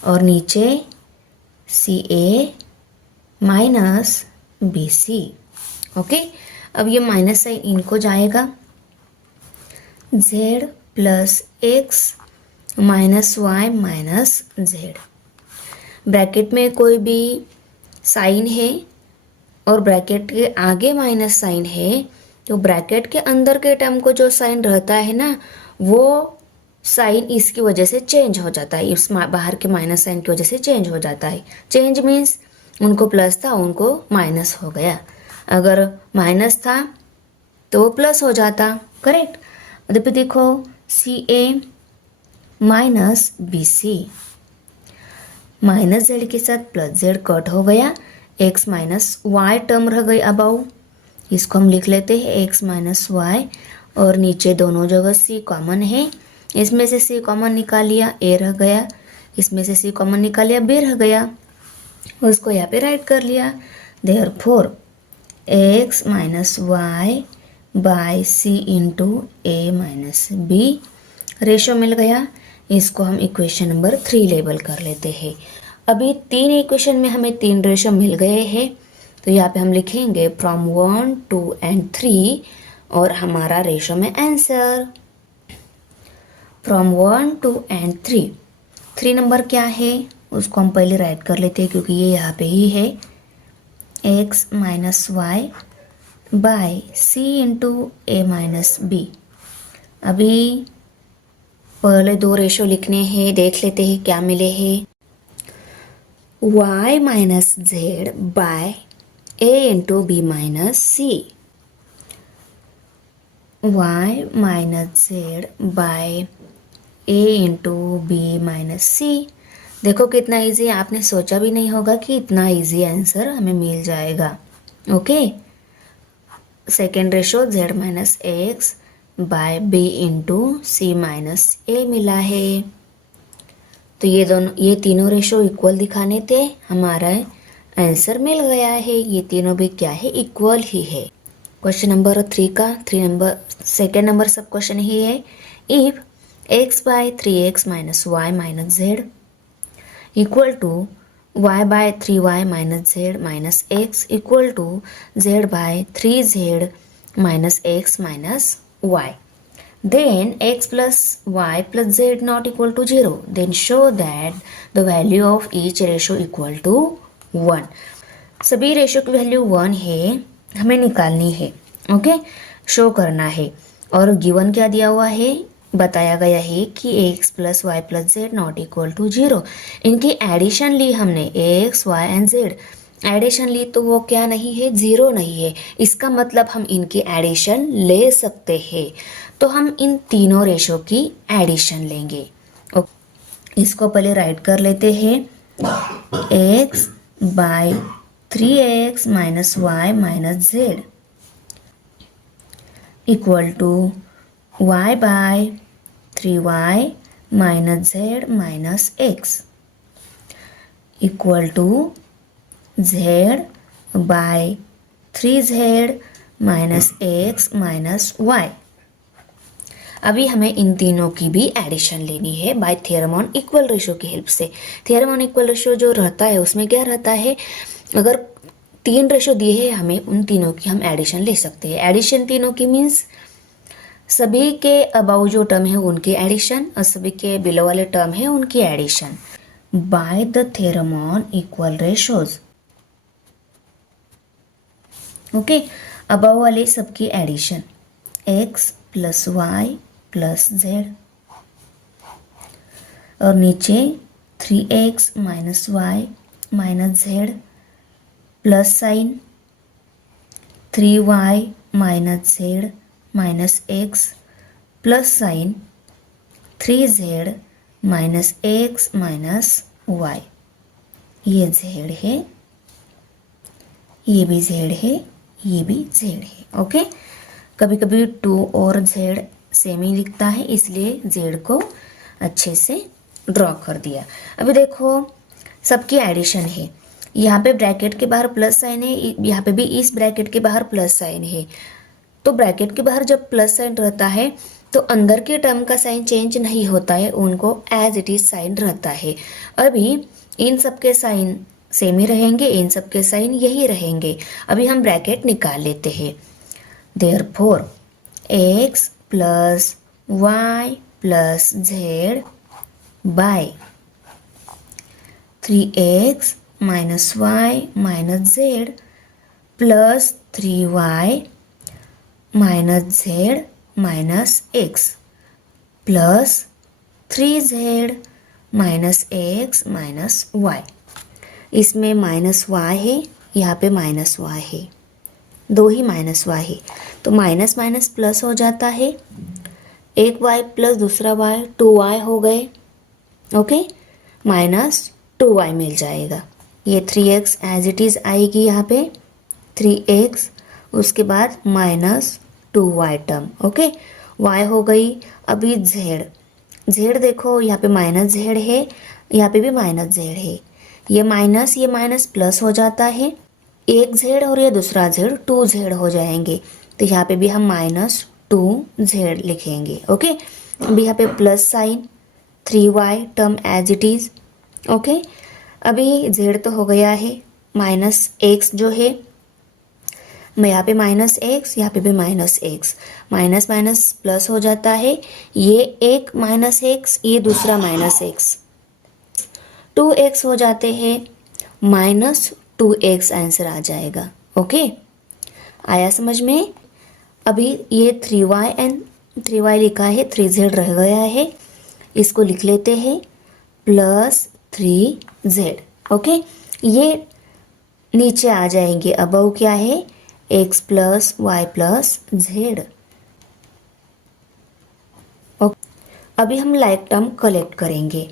और नीचे सी ए माइनस बी सी। ओके, अब ये minus sign इनको जाएगा, z plus x minus y minus z. Bracket में कोई भी साइन है और ब्रैकेट के आगे माइनस साइन है तो ब्रैकेट के अंदर के टर्म को जो साइन रहता है ना, वो साइन इसकी वजह से चेंज हो जाता है, इस बाहर के माइनस साइन की वजह से चेंज हो जाता है। चेंज मीन्स उनको प्लस था उनको माइनस हो गया, अगर माइनस था तो प्लस हो जाता। करेक्ट? अभी देखो सी ए minus B C, minus Z के साथ प्लस जेड कट हो गया, एक्स माइनस वाई टर्म रह गई अबाउ, इसको हम लिख लेते हैं एक्स माइनस वाई, और नीचे दोनों जगह सी कॉमन है, इसमें से सी कॉमन निकाल लिया ए रह गया, इसमें से सी कॉमन निकाल लिया बी रह गया, उसको यहाँ पे राइट कर लिया। Therefore X minus Y by C into A minus B ratio मिल गया। इसको हम इक्वेशन नंबर 3 लेबल कर लेते हैं। अभी 3 इक्वेशन में हमें 3 रेशो मिल गए हैं, तो यहाँ पे हम लिखेंगे फ्रॉम 1 2 एंड 3 और हमारा रेशो में आंसर फ्रॉम 1 2 एंड 3। 3 नंबर क्या है उसको हम पहले राइट कर लेते हैं क्योंकि ये यहाँ पे ही है, x minus Y by C into A minus B. अभी पहले दो रेशो लिखने हैं, देख लेते हैं क्या मिले हैं। y minus Z by A into B minus C. y minus Z by A into B minus सी। देखो कितना इजी है, आपने सोचा भी नहीं होगा कि इतना इजी आंसर हमें मिल जाएगा। Okay, second ratio z minus X by B into C minus A मिला है। तो ये तीनों रेशो इक्वल दिखाने थे, हमारा आंसर मिल गया है। ये तीनों भी क्या है, इक्वल ही है। क्वेश्चन नंबर 3 का सेकेंड नंबर सब क्वेश्चन ही है। If x by 3x minus y minus z equal to y by 3y minus Z minus x equal to z by 3z minus x minus y, then x plus y plus z not equal to 0, then show that the value of each ratio equal to 1। सभी ratio की value 1 है, हमें निकालनी है। Okay, show करना है। और given क्या दिया हुआ है, बताया गया है कि x plus Y plus Z not equal to 0। इनकी एडिशन ली हमने, x y and z addition ली, तो वो क्या नहीं है, 0 नहीं है। इसका मतलब हम इनकी एडिशन ले सकते हैं। तो हम इन तीनों रेशो की एडिशन लेंगे। इसको पहले राइट कर लेते हैं। x by 3x minus y minus z equal to y by 3y minus Z minus x equal to z by 3z minus x minus y. अभी हमें इन तीनों की भी एडिशन लेनी है by theorem on equal ratio की help से। थ्योरम ऑन इक्वल रेशो जो रहता है उसमें क्या रहता है, अगर 3 रेशो दिए हैं हमें, उन तीनों की हम एडिशन ले सकते हैं। एडिशन तीनों की मीन्स सभी के अबाउ जो टर्म है उनकी एडिशन और सभी के बिलो वाले टर्म है उनकी addition by the theorem on equal ratios. Okay, above वाले सबकी addition x plus Y plus z और नीचे 3x minus y minus z plus sign 3y minus Z minus x plus sign 3z minus x minus y. ये z है, ये भी z है, ये भी z है। ओके, कभी कभी 2 और z सेम ही लिखता है, इसलिए z को अच्छे से ड्रॉ कर दिया। अभी देखो सबकी एडिशन है, यहाँ पे ब्रैकेट के बाहर प्लस साइन है, यहाँ पे भी इस ब्रैकेट के बाहर प्लस साइन है। तो ब्रैकेट के बाहर जब प्लस साइन रहता है तो अंदर के टर्म का साइन चेंज नहीं होता है, उनको एज इट इज साइन रहता है। अभी इन सब के साइन सेम ही रहेंगे, इन सब के साइन यही रहेंगे। अभी हम ब्रैकेट निकाल लेते हैं। Therefore x plus Y plus Z by 3x minus y minus z plus 3y minus Z minus x plus 3z minus x minus y. इसमें माइनस वाई है, यहाँ पे माइनस वाई है, दो ही माइनस वाई है, तो माइनस माइनस प्लस हो जाता है। एक वाई प्लस दूसरा वाई 2y हो गए। ओके, माइनस 2y मिल जाएगा। ये 3x एज इट इज़ आएगी यहाँ पे 3x, उसके बाद minus 2y term. Okay, y हो गई। अभी z देखो यहाँ पे माइनस z है, यहाँ पे भी माइनस z है। ये माइनस प्लस हो जाता है। एक z और ये दूसरा z 2z हो जाएंगे, तो यहाँ पे भी हम माइनस 2z लिखेंगे। ओके, अभी यहाँ पे plus sign 3y term as it is. Okay, अभी z तो हो गया है, माइनस x जो है, मैं यहाँ पे माइनस एक्स, यहाँ पे भी minus x, minus minus plus हो जाता है। ये एक माइनस एक्स, ये दूसरा माइनस एक्स, 2x हो जाते हैं, माइनस 2x आंसर आ जाएगा। ओके, आया समझ में? अभी ये 3y एंड 3y लिखा है, 3z रह गया है, इसको लिख लेते हैं प्लस 3z। ओके, ये नीचे आ जाएंगे। अबव क्या है, x plus Y plus z. अभी हम लाइक टर्म कलेक्ट करेंगे।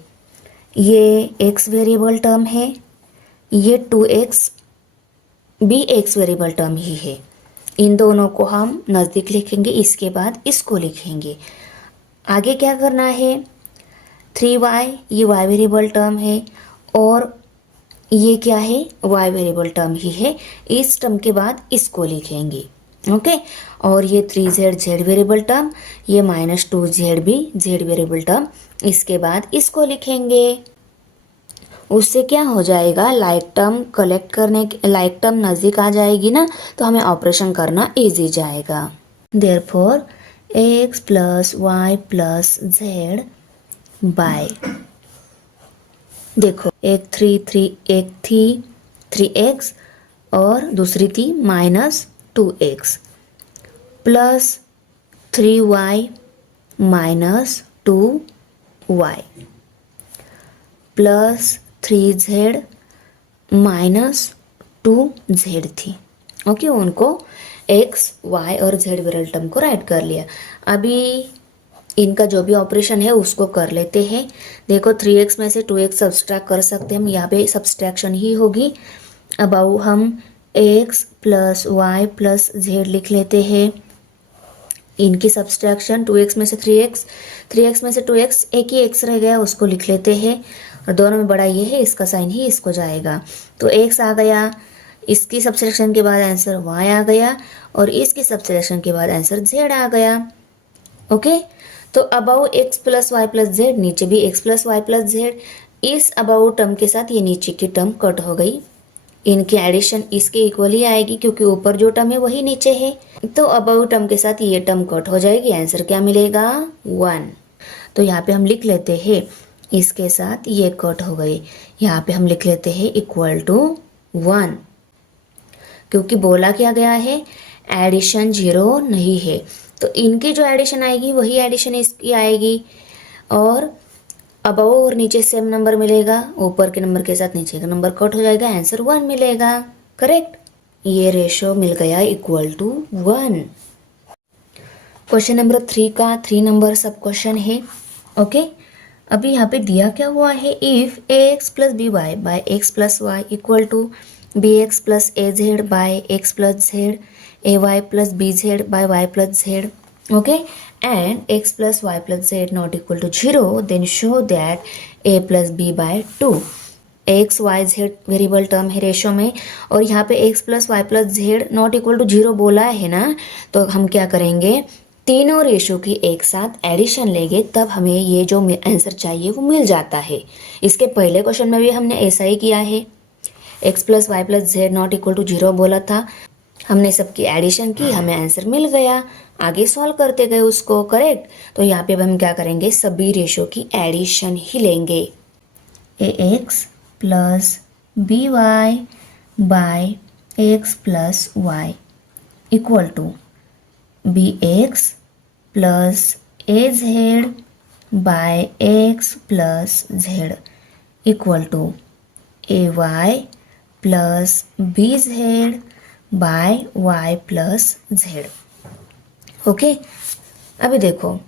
ये x वेरिएबल टर्म है, ये 2x भी x वेरिएबल टर्म ही है। इन दोनों को हम नज़दीक लिखेंगे, इसके बाद इसको लिखेंगे। आगे क्या करना है, 3y ये y वेरिएबल टर्म है और ये क्या है, y वेरिएबल टर्म ही है। इस टर्म के बाद इसको लिखेंगे। ओके, और ये 3z z वेरिएबल टर्म, ये -2z भी z वेरिएबल टर्म, इसके बाद इसको लिखेंगे। उससे क्या हो जाएगा, लाइक टर्म कलेक्ट करने, लाइक टर्म नज़दीक आ जाएगी ना, तो हमें ऑपरेशन करना इजी जाएगा। Therefore x plus Y plus Z by, देखो एक थी 3x और दूसरी थी -2x plus 3y -2y plus 3z -2z थी। ओके, उनको x, y और z वेरिएबल टर्म को राइट कर लिया। अभी इनका जो भी ऑपरेशन है उसको कर लेते हैं। देखो 3x में से 2x सब्सट्रैक्ट कर सकते हैं हम, यहाँ पे सब्सट्रैक्शन ही होगी। अब आओ हम x plus Y plus z लिख लेते हैं। इनकी सब्सट्रैक्शन 2x में से 3x, 3x में से 2x, एक ही x रह गया उसको लिख लेते हैं, और दोनों में बड़ा ये है, इसका साइन ही इसको जाएगा। तो x आ गया, इसकी सब्सट्रैक्शन के बाद आंसर y आ गया, और इसकी सब्सट्रैक्शन के बाद आंसर z आ गया। ओके, तो above x plus Y plus z, नीचे भी x plus Y plus z. इस अबाउ टर्म के साथ ये नीचे की टर्म कट हो गई, इनकी एडिशन इसके इक्वल ही आएगी क्योंकि ऊपर जो टर्म है वही नीचे है। तो अबाउ टर्म के साथ ये टर्म कट हो जाएगी, आंसर क्या मिलेगा 1। तो यहाँ पे हम लिख लेते हैं, इसके साथ ये कट हो गई, यहाँ पे हम लिख लेते हैं इक्वल टू 1, क्योंकि बोला क्या गया है, एडिशन 0 नहीं है। तो इनकी जो एडिशन आएगी वही एडिशन इसकी आएगी, और अबव और नीचे सेम नंबर मिलेगा, ऊपर के नंबर के साथ नीचे का नंबर कट हो जाएगा, आंसर 1 मिलेगा। करेक्ट, ये रेशो मिल गया इक्वल टू 1। क्वेश्चन नंबर 3 का 3 नंबर सब क्वेश्चन है। ओके, अभी यहाँ पे दिया क्या हुआ है, if ax plus b y by x plus y equal to b x plus a z by x plus z, a y plus b z by y plus z, okay, and x plus y plus z not equal to 0, then show that a plus b by 2। x y z variable term है ratio में, और यहाँ पे x plus Y plus Z not equal to 0 बोला है ना, तो हम क्या करेंगे, तीनों रेशो की एक साथ एडिशन लेंगे, तब हमें ये जो आंसर चाहिए वो मिल जाता है। इसके पहले क्वेश्चन में भी हमने ऐसा ही किया है, x plus Y plus Z not equal to 0 बोला था, हमने सबकी एडिशन की, हमें आंसर मिल गया, आगे सॉल्व करते गए उसको। करेक्ट, तो यहाँ पे अब हम क्या करेंगे, सभी रेशो की एडिशन ही लेंगे। ax plus b y by x plus y equal to b x plus a z by x plus z equal to a y plus b z by y plus z. Okay, अभी देखो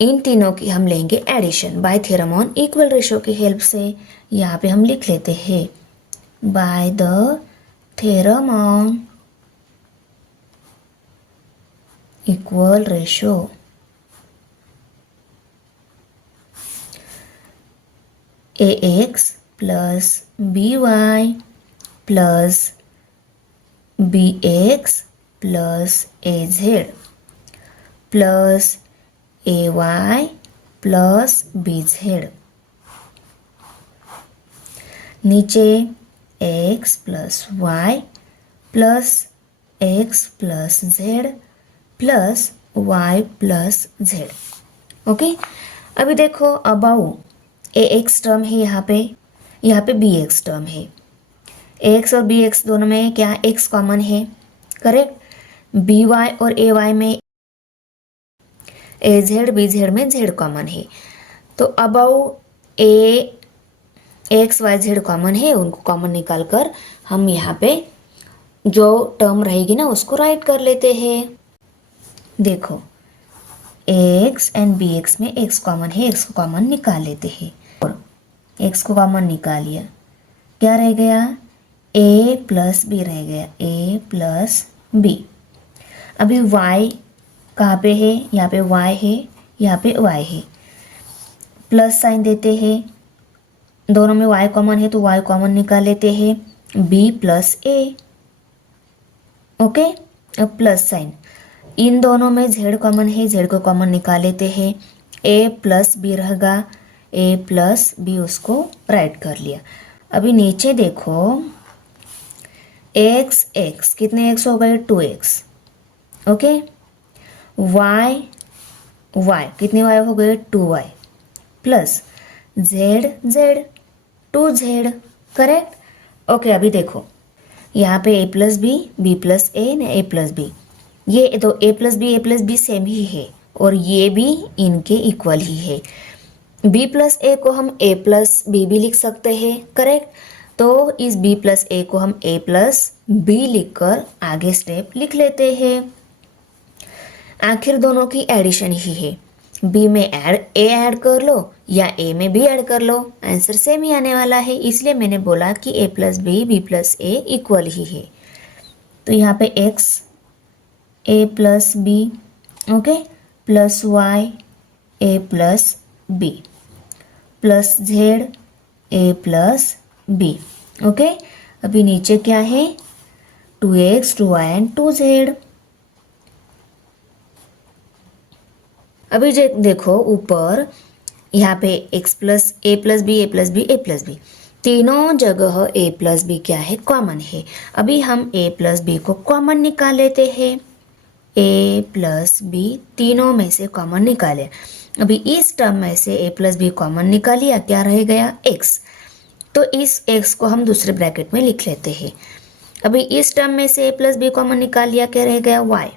इन तीनों की हम लेंगे addition by theorem on equal ratio की help से। यहाँ पे हम लिख लेते हैं by the theorem on equal ratio ax plus b y plus bx plus az plus ay plus bz, नीचे x plus y plus x plus z plus y plus z। Okay, अभी देखो अबाउ ax टर्म है, यहाँ पे bx term है, x और b x दोनों में क्या x कॉमन है। करेक्ट, बी वाई और ए वाई में ए जेड बी जेड में जेड कॉमन है, तो above a x y z common है, उनको कॉमन निकाल कर हम यहाँ पे जो टर्म रहेगी ना उसको राइट कर लेते हैं। देखो एक्स एंड बी एक्स में एक्स कॉमन है, एक्स को कॉमन निकाल लेते हैं और एक्स को कॉमन निकाल लिया, क्या रह गया, ए प्लस बी रह गया, ए प्लस बी। अभी y कहाँ पे है, यहाँ पे y है, यहाँ पे y है, प्लस साइन देते हैं, दोनों में y कॉमन है तो y कॉमन निकाल लेते हैं, b प्लस a। ओके, अब प्लस साइन, इन दोनों में z कॉमन है, z को कॉमन निकाल लेते हैं, a प्लस b रहेगा, a प्लस b, उसको राइट कर लिया। अभी नीचे देखो x x कितने x हो गए, 2x। ओके, y y कितने y हो गए, 2y plus z z 2z, correct. Okay, अभी देखो यहाँ पे a प्लस बी प्लस ए न a प्लस बी, ये तो a प्लस बी सेम ही है और ये भी इनके इक्वल ही है। b प्लस ए को हम a प्लस बी भी लिख सकते हैं, करेक्ट। तो इस b प्लस ए को हम a प्लस बी लिख कर आगे स्टेप लिख लेते हैं। आखिर दोनों की एडिशन ही है, b में ए ऐड कर लो या a में b ऐड कर लो, आंसर सेम ही आने वाला है, इसलिए मैंने बोला कि a plus B plus A equal ही है। तो यहाँ पे x a plus B, okay, plus y a plus B plus z a plus B. Okay, अभी नीचे क्या है, 2x 2y एंड 2z। अभी देखो ऊपर यहाँ पे x प्लस ए प्लस बी ए प्लस बी ए प्लस बी, तीनों जगह a प्लस बी क्या है, कॉमन है। अभी हम a प्लस बी को कॉमन निकाल लेते हैं, a प्लस बी तीनों में से कॉमन निकाले। अभी इस टर्म में से a प्लस बी कॉमन निकालिए, क्या रह गया, x। तो इस x को हम दूसरे ब्रैकेट में लिख लेते हैं। अभी इस टर्म में से a प्लस बी कॉमन निकाल लिया, क्या रह गया, y।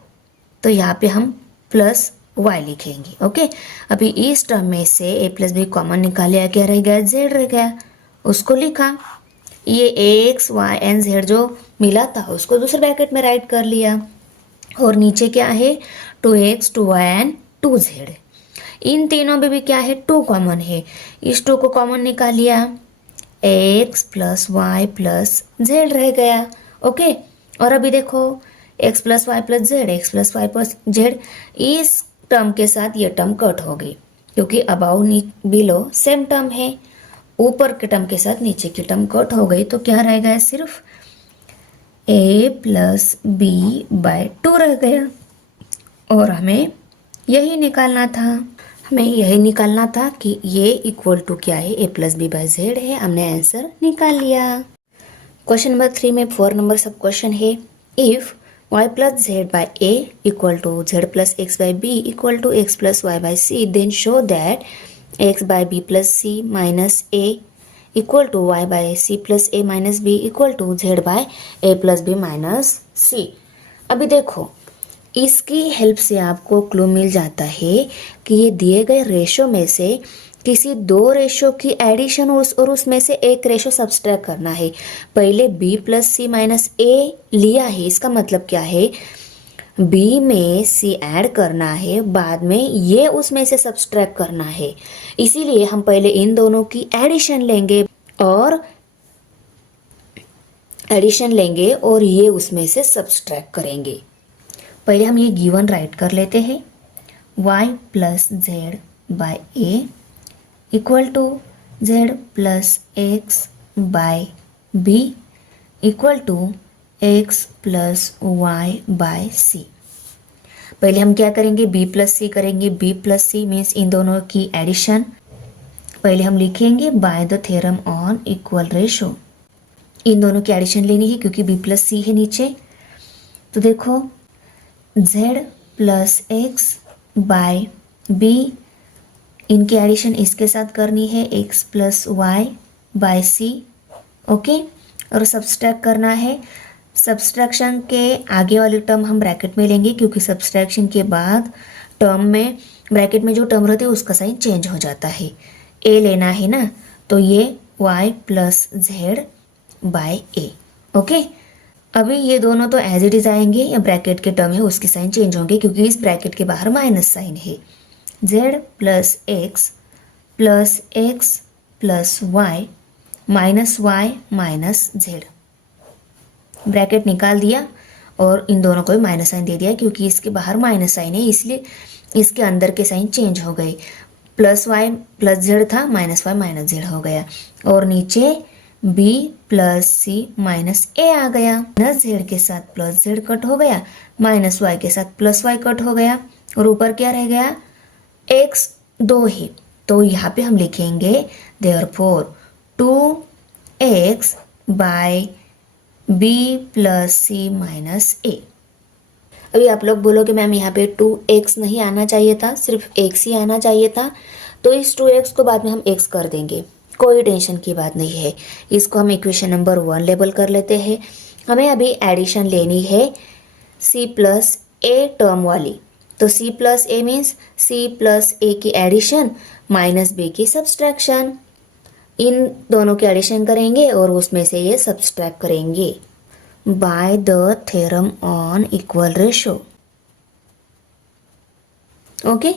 तो यहाँ पे हम प्लस y लिखेंगे। ओके, अभी इस टर्म में से a प्लस बी कॉमन निकाल लिया, क्या रह गया, z रह गया, उसको लिखा। ये x y एंड z जो मिला था उसको दूसरे ब्रैकेट में राइट कर लिया। और नीचे क्या है, 2x 2y एंड 2z। इन तीनों में भी क्या है, 2 कॉमन है, इस 2 को कॉमन निकाल लिया, x plus Y plus z रह गया। ओके, और अभी देखो x plus Y plus z, x plus Y plus z, इस टर्म के साथ ये टर्म कट हो गई क्योंकि अबाउ बिलो सेम टर्म है, ऊपर के टर्म के साथ नीचे की टर्म कट हो गई, तो क्या रह गया, सिर्फ a प्लस बी बाय 2 रह गया। और हमें यही निकालना था कि ये इक्वल टू क्या है, a plus b by z है, हमने आंसर निकाल लिया। क्वेश्चन नंबर 3 में 4 नंबर सब क्वेश्चन है, if y plus Z by a equal to Z plus x by B equal to x plus Y by C, then show that X by B plus C minus a equal to Y by C plus A minus B equal to Z by A plus B minus C. अभी देखो इसकी help से आपको clue मिल जाता है कि ये दिए गए रेशो में से किसी 2 रेशो की एडिशन और उसमें से एक रेशो सब्सट्रैक्ट करना है। पहले b प्लस सी माइनस ए लिया है, इसका मतलब क्या है, b में c ऐड करना है, बाद में ये उसमें से सब्सट्रैक्ट करना है। इसीलिए हम पहले इन दोनों की एडिशन लेंगे और ये उसमें से सब्सट्रैक्ट करेंगे। पहले हम ये गिवन राइट कर लेते हैं, y plus Z by A equal to Z plus x by B equal to x plus Y by C. पहले हम क्या करेंगे, b प्लस सी करेंगे, b प्लस सी मीन्स इन दोनों की एडिशन। पहले हम लिखेंगे by the theorem on equal ratio, इन दोनों की एडिशन लेनी है क्योंकि b प्लस सी है नीचे। तो देखो z plus x by b, इनकी एडिशन इसके साथ करनी है, x प्लस वाई बाय सी। ओके, और सब्सट्रैक्ट करना है सब्सट्रैक्शन के आगे वाली टर्म हम ब्रैकेट में लेंगे क्योंकि सब्सट्रैक्शन के बाद टर्म में ब्रैकेट में जो टर्म रहती है उसका साइन चेंज हो जाता है। ए लेना है ना, तो ये y plus Z by A. Okay, अभी ये दोनों तो एज इट इज आएंगे, या ब्रैकेट के टर्म है उसके साइन चेंज होंगे क्योंकि इस ब्रैकेट के बाहर माइनस साइन है। z plus x plus Y minus z, bracket निकाल दिया और इन दोनों को भी माइनस साइन दे दिया क्योंकि इसके बाहर माइनस साइन है, इसलिए इसके अंदर के साइन चेंज हो गए। प्लस वाई प्लस जेड था, माइनस वाई माइनस जेड हो गया, और नीचे b प्लस सी माइनस ए आ गया। माइनस जेड के साथ प्लस जेड कट हो गया, माइनस वाई के साथ प्लस वाई कट हो गया, और ऊपर क्या रह गया, x 2 ही। तो यहाँ पे हम लिखेंगे therefore 2x by b plus C minus A. अभी आप लोग बोलोगे मैम यहाँ पे 2x नहीं आना चाहिए था, सिर्फ x ही आना चाहिए था। तो इस 2x को बाद में हम x कर देंगे, कोई टेंशन की बात नहीं है। इसको हम इक्वेशन नंबर 1 लेबल कर लेते हैं। हमें अभी एडिशन लेनी है c प्लस ए टर्म वाली। तो c प्लस ए मीन्स c प्लस ए की एडिशन माइनस b की सब्सट्रैक्शन। इन दोनों की एडिशन करेंगे और उसमें से ये सब्सट्रैक्ट करेंगे by the theorem on equal ratio. Okay,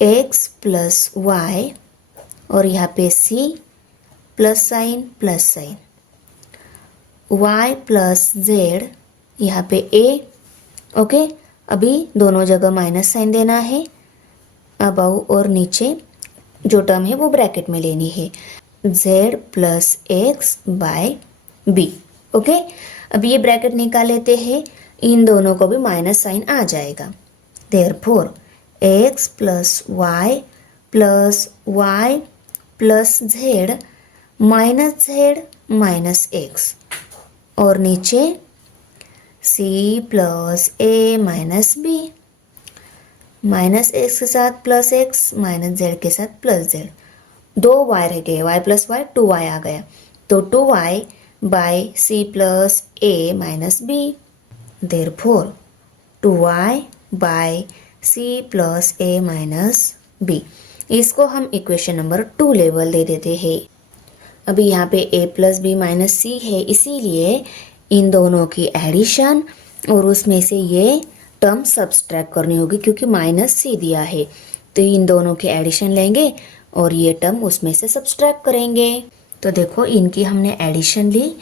x plus y और यहाँ पे c plus sign y plus z, यहाँ पे a। ओके, अभी दोनों जगह माइनस साइन देना है, अबव और नीचे जो टर्म है वो ब्रैकेट में लेनी है, z plus x by b। Okay, अब ये ब्रैकेट निकाल लेते हैं, इन दोनों को भी माइनस साइन आ जाएगा। Therefore x plus Y plus z minus x, और नीचे c प्लस ए माइनस बी, माइनस एक्स के साथ प्लस एक्स, माइनस जेड के साथ प्लस जेड, 2 y रह गए, y प्लस वाई 2y आ गया, तो 2y by c plus A minus B. Therefore 2y by c plus A minus B. इसको हम इक्वेशन नंबर 2 लेवल दे देते हैं। अभी यहाँ पे a प्लस बी माइनस सी है, इसीलिए इन दोनों की एडिशन और उसमें से ये टर्म सब्सट्रैक्ट करनी होगी क्योंकि माइनस सी दिया है। तो इन दोनों की एडिशन लेंगे और ये टर्म उसमें से सब्सट्रैक्ट करेंगे। तो देखो, इनकी हमने एडिशन ली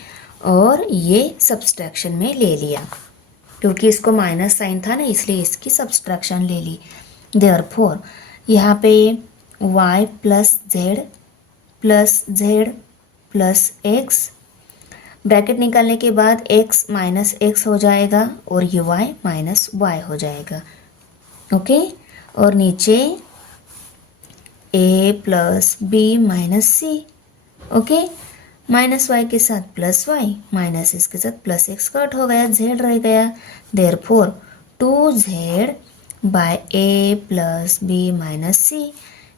और ये सब्सट्रैक्शन में ले लिया क्योंकि इसको माइनस साइन था ना, इसलिए इसकी सब्सट्रैक्शन ले ली। देयरफॉर यहाँ पे y plus Z plus x, bracket निकालने के बाद x माइनस एक्स हो जाएगा और ये y माइनस वाई हो जाएगा। ओके, और नीचे a plus B minus c. Okay, minus y के साथ प्लस वाई, माइनस एक्स के साथ प्लस एक्स कट हो गया, जेड रह गया। Therefore 2z by a plus B minus C.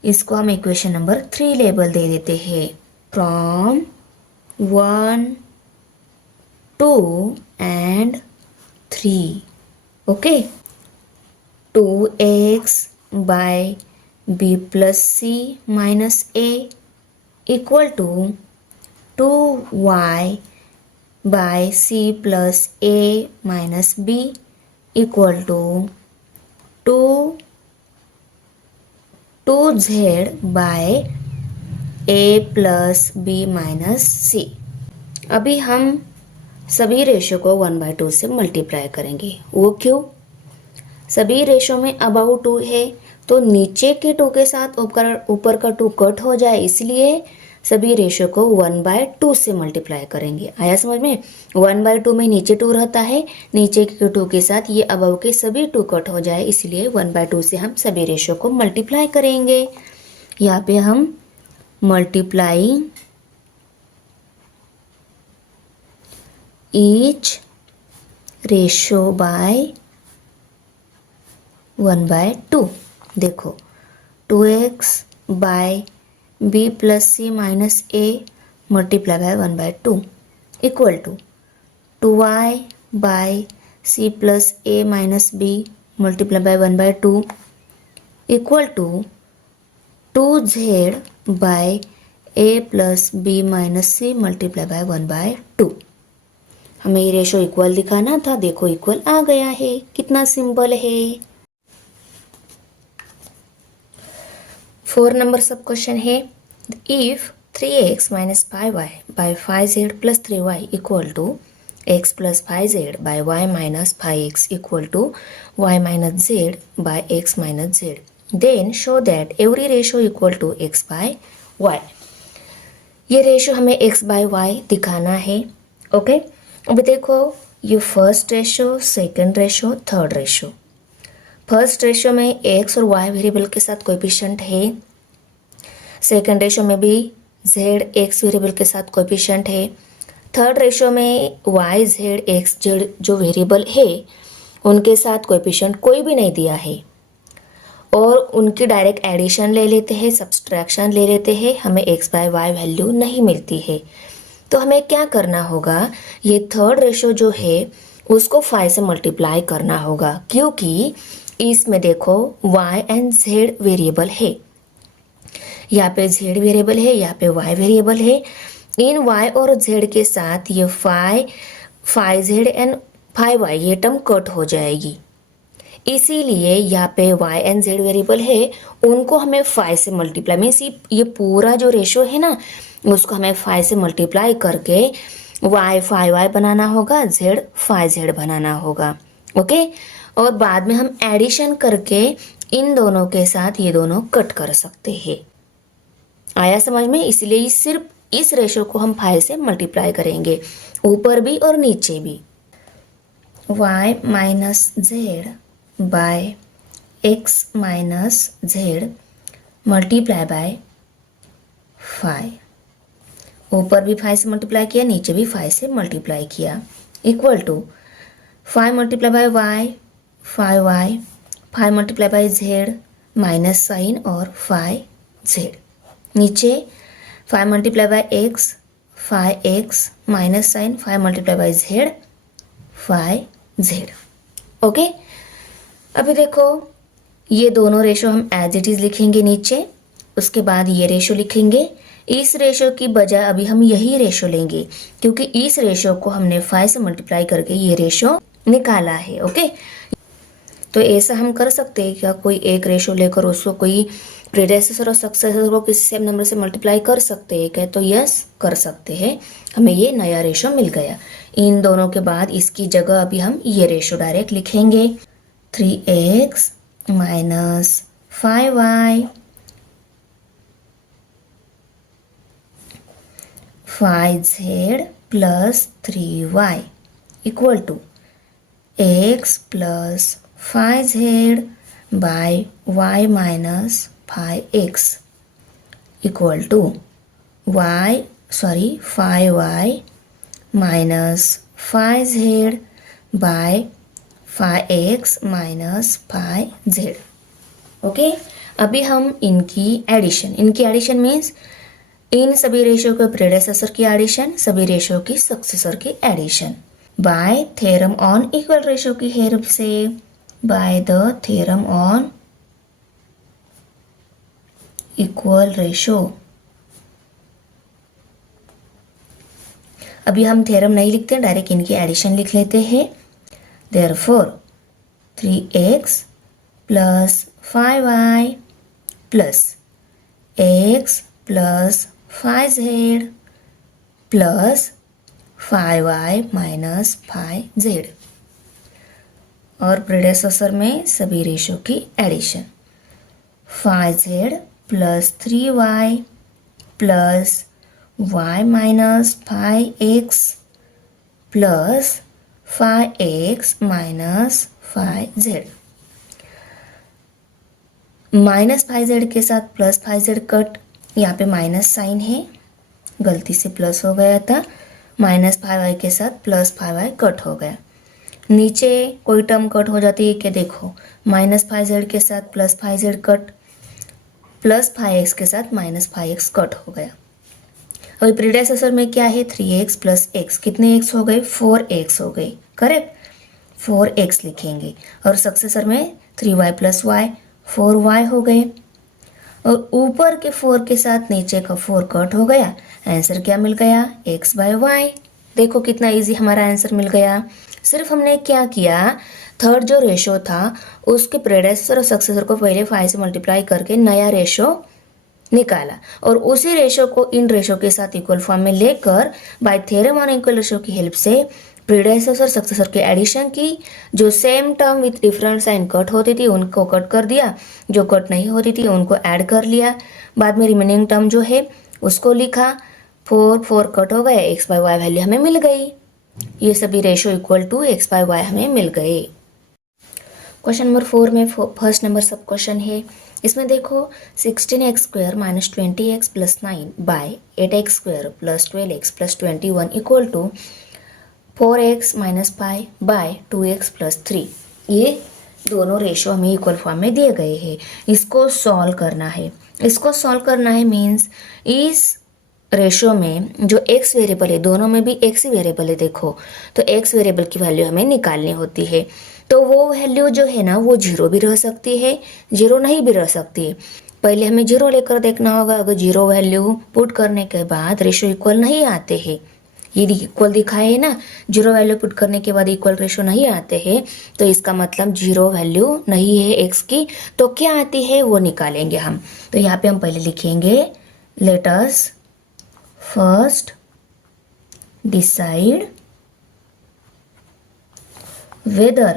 इसको हम इक्वेशन नंबर 3 लेबल दे देते हैं। From 1 2 and 3। Okay, 2x by b plus C minus a equal to 2y by c plus a minus b equal to 2z by a plus b minus c। अभी हम सभी ratio को 1/2 से multiply करेंगे। वो क्यों? सभी रेशो में अबाउट 2 है, तो नीचे के 2 के साथ ऊपर का 2 कट हो जाए, इसलिए सभी रेशो को 1/2 से मल्टीप्लाई करेंगे। आया समझ में? 1/2 में नीचे 2 रहता है, नीचे के 2 के साथ ये अबव के सभी 2 कट हो जाए, इसलिए 1/2 से हम सभी रेशो को मल्टीप्लाई करेंगे। यहाँ पे हम मल्टीप्लाई ईच रेशो बाय 1/2। देखो, 2x by b plus C minus a multiply by 1/2 equal to 2y by C plus A minus b multiply by 1/2 equal to 2z by A plus B minus c multiply by 1/2। हमें ये ratio equal दिखाना था, देखो equal आ गया है, कितना simple है। 4 number सब क्वेश्चन है, if 3x minus 5y by 5z plus 3y equal to x plus 5z by y minus 5x equal to y minus z by x minus z, then show that every ratio equal to x by y। ये ratio हमें x by y दिखाना है। Okay, अभी देखो ये first ratio, second ratio, third ratio. First ratio में x और y variable के साथ कोएफिशिएंट है। सेकंड रेशो में भी z x वेरिएबल के साथ कोएफिशिएंट है। थर्ड रेशो में y z x z जो वेरिएबल है उनके साथ कोएफिशिएंट कोई भी नहीं दिया है, और उनकी डायरेक्ट एडिशन ले लेते हैं, सब्सट्रैक्शन ले लेते हैं, हमें x बाय y वैल्यू नहीं मिलती है। तो हमें क्या करना होगा, ये थर्ड रेशो जो है उसको 5 से मल्टीप्लाई करना होगा, क्योंकि इसमें देखो y एंड z वेरिएबल है। यहाँ पे z वेरिएबल है, यहाँ पे y वेरिएबल है। इन y और z के साथ ये 5z एंड 5y ये टर्म कट हो जाएगी, इसीलिए यहाँ पे y एंड z वेरिएबल है, उनको हमें 5 से मल्टीप्लाई मीन्स ये पूरा जो रेशो है ना उसको हमें 5 से मल्टीप्लाई करके y 5y बनाना होगा, z 5z बनाना होगा। ओके, और बाद में हम एडिशन करके इन दोनों के साथ ये दोनों कट कर सकते हैं। आया समझ में? इसलिए सिर्फ इस रेशो को हम 5 से मल्टीप्लाई करेंगे, ऊपर भी और नीचे भी। y minus z by x minus z multiply by 5, ऊपर भी 5 से मल्टीप्लाई किया, नीचे भी 5 से मल्टीप्लाई किया, equal to 5 multiply by y 5y, 5 multiply by z minus sign और 5z, नीचे 5 multiply by x 5x minus sign 5 multiply by z 5z। Okay, अभी देखो ये दोनों रेशो हम एज इट इज़ लिखेंगे नीचे, उसके बाद ये रेशो लिखेंगे। इस रेशो की बजाय अभी हम यही रेशो लेंगे, क्योंकि इस रेशो को हमने 5 से मल्टीप्लाई करके ये रेशो निकाला है। ओके, तो ऐसा हम कर सकते हैं क्या, कोई एक रेशो लेकर उसको कोई प्रीडेसेसर और सक्सेसर को किसी सेम नंबर से मल्टीप्लाई कर सकते हैं क्या? तो यस, कर सकते हैं। हमें ये नया रेशो मिल गया। इन दोनों के बाद इसकी जगह अभी हम ये रेशो डायरेक्ट लिखेंगे, 3x minus 5y 5z plus 3y equal to x plus 5z by y minus 5x equal to 5y minus 5z by 5x minus 5z। Okay, अभी हम इनकी एडिशन मीन्स इन सभी रेशो के प्रेडेसेसर की addition, सभी ratio की successor की addition by theorem on equal ratio की हेल्प से, by the theorem on equal ratio. अभी हम थ्योरम नहीं लिखते, डायरेक्ट इनकी एडिशन लिख लेते हैं। Therefore 3x plus 5y plus x plus 5z plus 5y minus 5z, और प्रेडेसेसर में सभी रेशो की addition, 5z plus 3y plus y minus 5x plus 5x minus 5z। Minus 5z के साथ प्लस 5z कट, यहाँ पे माइनस साइन है, गलती से प्लस हो गया था। माइनस 5y के साथ प्लस 5y कट हो गया। नीचे कोई टर्म कट हो जाती है क्या, देखो माइनस 5z के साथ plus 5z cut, plus 5x के साथ माइनस 5x कट हो गया। अभी प्रीडेसेसर में क्या है 3x प्लस एक्स, कितने x हो गए 4x हो गए, करेक्ट 4x लिखेंगे। और सक्सेसर में 3y प्लस वाई 4y हो गए। और ऊपर के 4 के साथ नीचे का 4 कट हो गया, आंसर क्या मिल गया x बाय वाई। देखो कितना इजी हमारा आंसर मिल गया। सिर्फ हमने क्या किया, थर्ड जो रेशो था उसके प्रेडेसेसर और सक्सेसर को पहले 5 से मल्टीप्लाई करके नया रेशो निकाला और उसी रेशो को इन रेशो के साथ इक्वल फॉर्म में लेकर by theorem on equal ratio की हेल्प से प्रीडेसेसर सक्सेसर के एडिशन की। जो same term with different sign cut होती थी उनको कट कर दिया, जो कट नहीं होती थी उनको ऐड कर लिया। बाद में रिमेनिंग टर्म जो है उसको लिखा, 4 कट हो गए, एक्स बाय वाई वैल्यू हमें मिल गई। ये सभी ratio equal to x by y हमें मिल गए। क्वेश्चन नंबर 4 में फर्स्ट नंबर सब क्वेश्चन है। इसमें देखो 16x square minus 20x plus 9 by 8x square plus 12x plus 21 equal to 4x minus pi by 2x plus 3। ये दोनों रेशो हमें इक्वल फॉर्म में दिए गए हैं। इसको सॉल्व करना है। इसको सॉल्व करना है मीन्स इस रेशो में जो x वेरिएबल है, दोनों में भी x ही वेरिएबल है देखो, तो x वेरिएबल की वैल्यू हमें निकालनी होती है। तो वो वैल्यू जो है ना वो 0 भी रह सकती है, 0 नहीं भी रह सकती है। पहले हमें 0 लेकर देखना होगा। अगर 0 वैल्यू पुट करने के बाद रेशो इक्वल नहीं आते हैं, ये इक्वल दिखाए है ना, 0 वैल्यू पुट करने के बाद इक्वल रेशो नहीं आते हैं, तो इसका मतलब 0 वैल्यू नहीं है x की, तो क्या आती है वो निकालेंगे हम। तो यहाँ पे हम पहले लिखेंगे let us first decide whether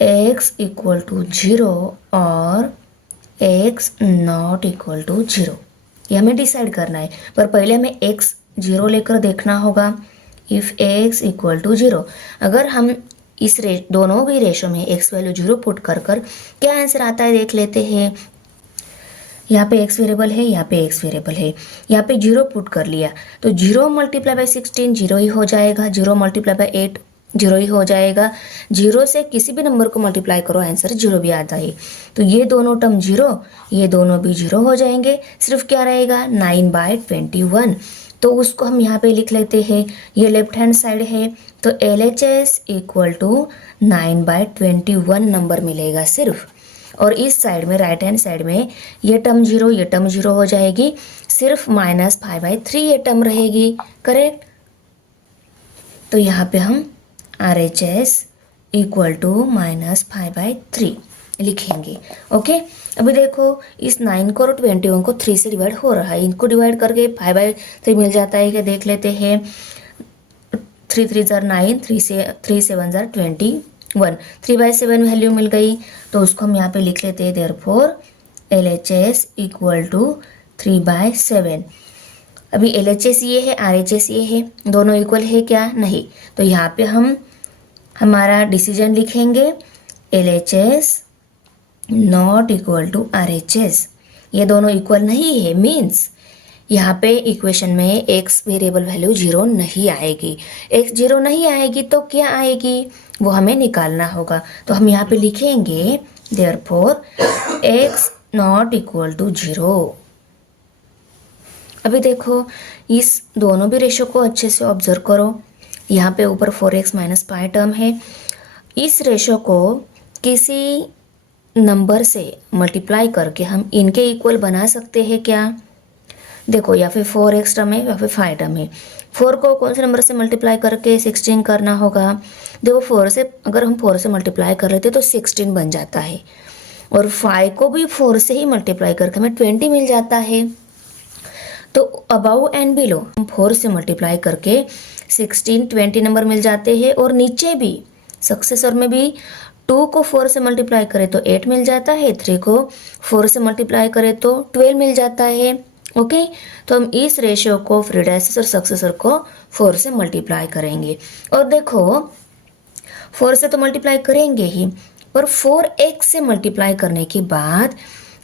x equal to 0 और x नॉट इक्वल टू 0। ये हमें डिसाइड करना है, पर पहले हमें x 0 लेकर देखना होगा। इफ़ x इक्वल टू 0, अगर हम इस दोनों भी रेशो में x वैल्यू 0 पुट कर क्या आंसर आता है देख लेते हैं। यहाँ पे x वेरिएबल है, यहाँ पे x वेरिएबल है, यहाँ पे 0 पुट कर लिया तो 0 मल्टीप्लाई बाई 16 0 ही हो जाएगा, 0 मल्टीप्लाई बाई 8 0 ही हो जाएगा। 0 से किसी भी नंबर को मल्टीप्लाई करो आंसर 0 भी आता है। तो ये दोनों टर्म 0, ये दोनों भी 0 हो जाएंगे। सिर्फ क्या रहेगा 9 बाय 21, तो उसको हम यहाँ पे लिख लेते हैं। ये लेफ्ट हैंड साइड है तो LHS equal to 9 by 21 number मिलेगा सिर्फ। और इस साइड में राइट हैंड साइड में ये टर्म 0, ये टर्म 0 हो जाएगी, सिर्फ -5/3 ये टर्म रहेगी, करेक्ट। तो यहाँ पे हम RHS इक्वल टू -5/3 लिखेंगे। ओके, अभी देखो इस 9 को और 21 को 3 से डिवाइड हो रहा है, इनको डिवाइड करके 5/3 मिल जाता है। क्या देख लेते हैं, 3 3 जार 9, 3 7 जार 21, 3/7 वैल्यू मिल गई। तो उसको हम यहाँ पे लिख लेते हैं देयरफॉर LHS इक्वल टू 3/7। अभी LHS ये है, RHS ये है, दोनों इक्वल है क्या, नहीं। तो यहाँ पे हम हमारा डिसीजन लिखेंगे LHS not equal to RHS। ये दोनों इक्वल नहीं है मीन्स यहाँ पे इक्वेशन में x वेरिएबल वैल्यू 0 नहीं आएगी। x 0 नहीं आएगी तो क्या आएगी वो हमें निकालना होगा। तो हम यहाँ पे लिखेंगे therefore x not equal to 0। अभी देखो इस दोनों भी रेशो को अच्छे से ऑब्जर्व करो। यहाँ पे ऊपर 4x माइनस पाई टर्म है। इस रेशो को किसी नंबर से मल्टीप्लाई करके हम इनके इक्वल बना सकते हैं क्या। देखो या फिर 4x टर्म है या फिर 5 टर्म है। 4 को कौन से नंबर से मल्टीप्लाई करके 16 करना होगा। देखो 4 से अगर हम 4 से मल्टीप्लाई कर लेते तो 16 बन जाता है, और 5 को भी 4 से ही मल्टीप्लाई करके हमें 20 मिल जाता है। तो अबाउ एंड बिलो हम 4 से मल्टीप्लाई करके 16 20 नंबर मिल जाते हैं, और नीचे भी सक्सेसर में भी 2 को 4 से मल्टीप्लाई करें तो 8 मिल जाता है, 3 को 4 से मल्टीप्लाई करें तो 12 मिल जाता है। ओके, तो हम इस रेशियो को प्रीडेसेसर सक्सेसर को 4 से मल्टीप्लाई करेंगे। और देखो 4 से तो मल्टीप्लाई करेंगे ही, पर 4x से मल्टीप्लाई करने के बाद